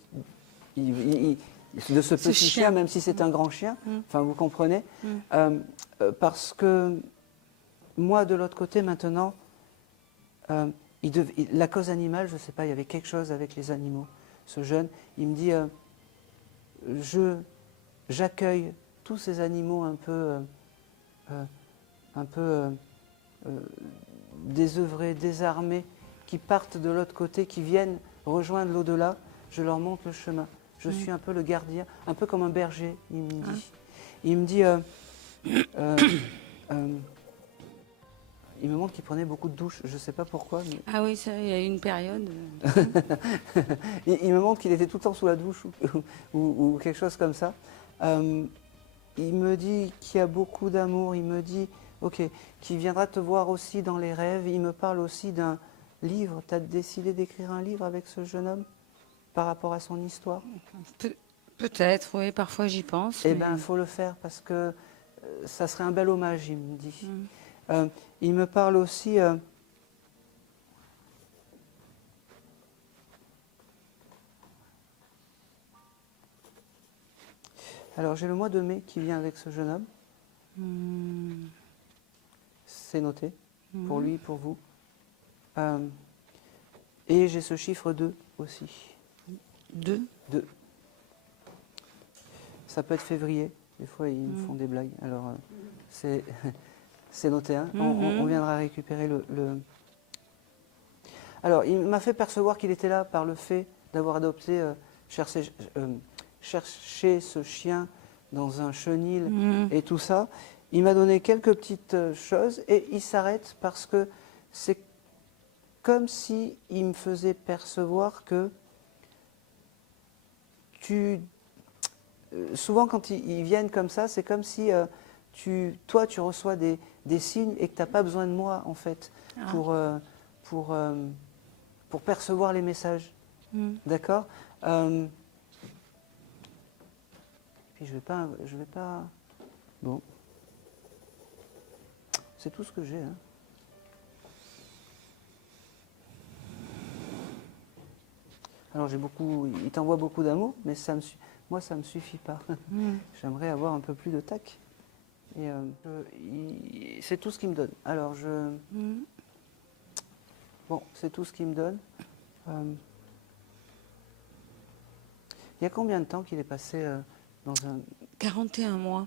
chien, même si c'est un grand chien. Enfin, vous comprenez. Parce que moi, de l'autre côté, maintenant, la cause animale, je ne sais pas, il y avait quelque chose avec les animaux. Ce jeune, il me dit, j'accueille tous ces animaux un peu désœuvrés, désarmés, qui partent de l'autre côté, qui viennent rejoindre l'au-delà. Je leur montre le chemin. Je suis un peu le gardien, un peu comme un berger, il me dit. Il me dit... il me montre qu'il prenait beaucoup de douches, je ne sais pas pourquoi. Mais... Ah oui, ça, il y a eu une période. il me montre qu'il était tout le temps sous la douche ou quelque chose comme ça. Il me dit qu'il y a beaucoup d'amour, il me dit qu'il viendra te voir aussi dans les rêves. Il me parle aussi d'un livre. Tu as décidé d'écrire un livre avec ce jeune homme par rapport à son histoire? Peut-être, oui, parfois j'y pense. Eh bien, il faut le faire parce que ça serait un bel hommage, il me dit. Il me parle aussi... Alors, j'ai le mois de mai qui vient avec ce jeune homme. C'est noté, pour lui, pour vous. Et j'ai ce chiffre 2 aussi. 2? 2. Ça peut être février. Des fois, ils me font des blagues. Alors, c'est noté. Hein. On viendra récupérer le... Alors, il m'a fait percevoir qu'il était là par le fait d'avoir adopté, chercher ce chien dans un chenil et tout ça. Il m'a donné quelques petites choses et il s'arrête parce que c'est comme si il me faisait percevoir que souvent quand ils viennent comme ça, c'est comme si toi tu reçois des signes et que tu n'as pas besoin de moi en fait pour percevoir les messages. D'accord? Puis je vais pas. Bon, c'est tout ce que j'ai. Hein. Alors j'ai beaucoup, il t'envoie beaucoup d'amour, mais moi ça me suffit pas. J'aimerais avoir un peu plus de tac. Et c'est tout ce qu'il me donne. Alors bon, c'est tout ce qu'il me donne. Il y a combien de temps qu'il est passé dans un 41 mois.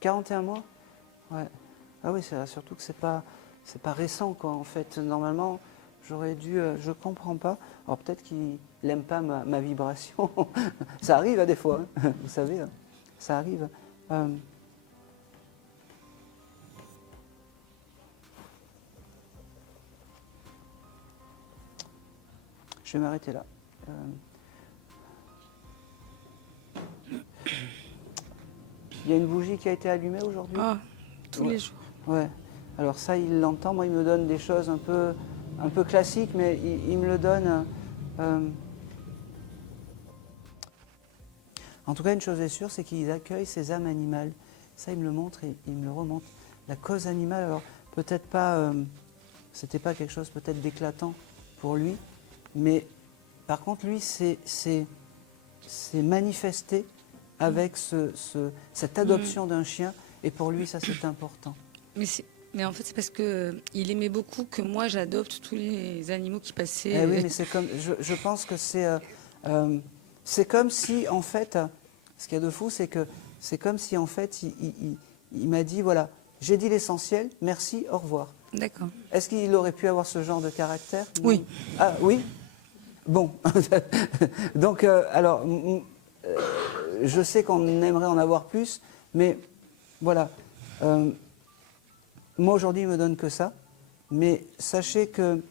41 mois? Ouais. Ah oui, c'est surtout que c'est pas récent quoi. En fait, normalement, j'aurais dû. Je comprends pas. Alors peut-être qu'il n'aime pas ma vibration. Ça arrive des fois. Hein. Vous savez, ça arrive. Je vais m'arrêter là. Il y a une bougie qui a été allumée aujourd'hui? Ah, tous les jours. Ouais. Alors ça, il l'entend. Moi, il me donne des choses un peu classiques, mais il me le donne. En tout cas, une chose est sûre, c'est qu'il accueille ces âmes animales. Ça, il me le montre et il me le remonte. La cause animale, alors peut-être pas, c'était pas quelque chose peut-être d'éclatant pour lui, mais par contre, lui, c'est manifesté avec cette adoption d'un chien, et pour lui, ça, c'est important. Mais en fait, c'est parce qu'il aimait beaucoup que moi, j'adopte tous les animaux qui passaient. Eh oui, mais c'est comme, je pense que c'est comme si, en fait, ce qu'il y a de fou, c'est que c'est comme si, en fait, il m'a dit, voilà, j'ai dit l'essentiel, merci, au revoir. D'accord. Est-ce qu'il aurait pu avoir ce genre de caractère? Oui. Ah, oui? Bon. Donc, alors, je sais qu'on aimerait en avoir plus, mais voilà. Moi, aujourd'hui, il ne me donne que ça, mais sachez que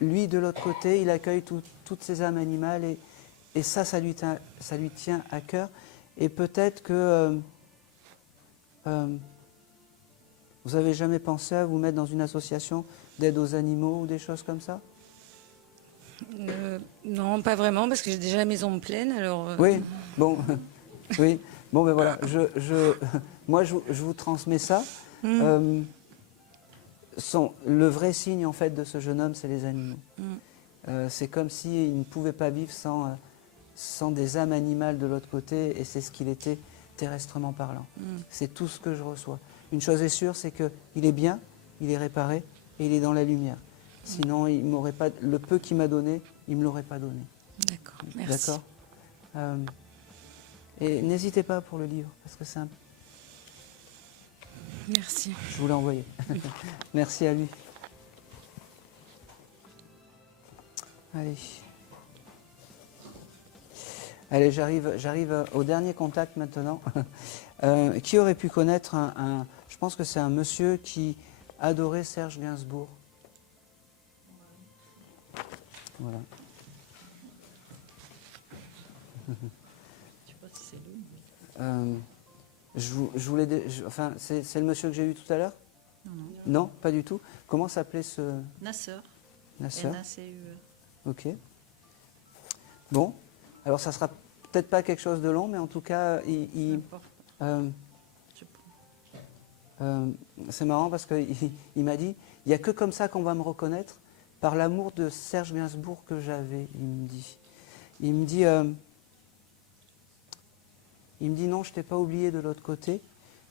lui, de l'autre côté, il accueille toutes ces âmes animales, et ça lui tient à cœur. Et peut-être que vous n'avez jamais pensé à vous mettre dans une association d'aide aux animaux ou des choses comme ça? Non, pas vraiment, parce que j'ai déjà la maison pleine, alors... Oui, bon, oui, bon, ben voilà, moi, je vous transmets ça. Le vrai signe, en fait, de ce jeune homme, c'est les animaux. C'est comme s'il ne pouvait pas vivre sans des âmes animales de l'autre côté, et c'est ce qu'il était terrestrement parlant. C'est tout ce que je reçois. Une chose est sûre, c'est qu'il est bien, il est réparé, et il est dans la lumière. Sinon, il m'aurait pas, le peu qu'il m'a donné, il ne me l'aurait pas donné. D'accord, merci. D'accord. Et n'hésitez pas pour le livre, parce que c'est un... Merci. Je vous l'ai envoyé. Merci à lui. Allez, j'arrive au dernier contact maintenant. Qui aurait pu connaître je pense que c'est un monsieur qui adorait Serge Gainsbourg. Voilà. Je sais pas si c'est lui. Enfin, c'est le monsieur que j'ai eu tout à l'heure? Non, non. Non, pas du tout. Comment s'appelait ce... Nasser. Nasser. N-A-C-U-E. Ok. Bon, alors ça sera peut-être pas quelque chose de long, mais en tout cas, c'est marrant parce qu'il m'a dit, il n'y a que comme ça qu'on va me reconnaître, par l'amour de Serge Gainsbourg que j'avais, il me dit. Il me dit non, je t'ai pas oublié de l'autre côté,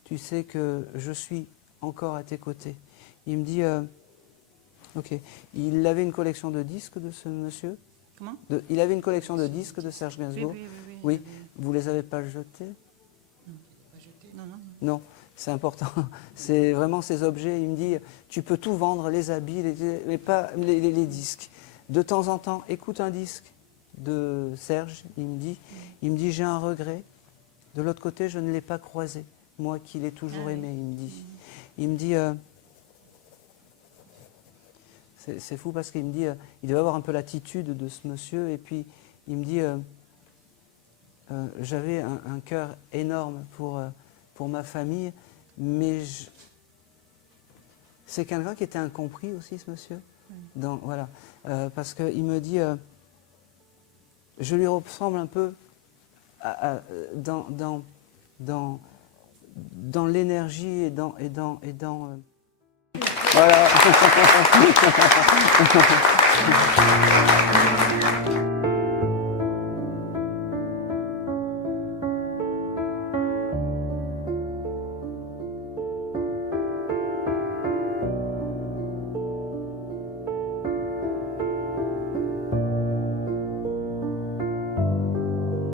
tu sais que je suis encore à tes côtés. Il me dit, ok, il avait une collection de disques de ce monsieur. Comment? Il avait une collection de disques de Serge Gainsbourg. Oui, vous les avez pas jetés? Non, non. Non, c'est important. C'est vraiment ces objets. Il me dit, tu peux tout vendre, les habits, mais pas les disques. De temps en temps, écoute un disque de Serge. Il me dit, j'ai un regret. De l'autre côté, je ne l'ai pas croisé. Moi qui l'ai toujours aimé, il me dit, c'est fou parce qu'il me dit, il devait avoir un peu l'attitude de ce monsieur. Et puis, il me dit, j'avais un cœur énorme pour ma famille, mais c'est quelqu'un qui était incompris aussi, ce monsieur. Voilà, parce qu'il me dit, je lui ressemble un peu dans l'énergie et dans voilà.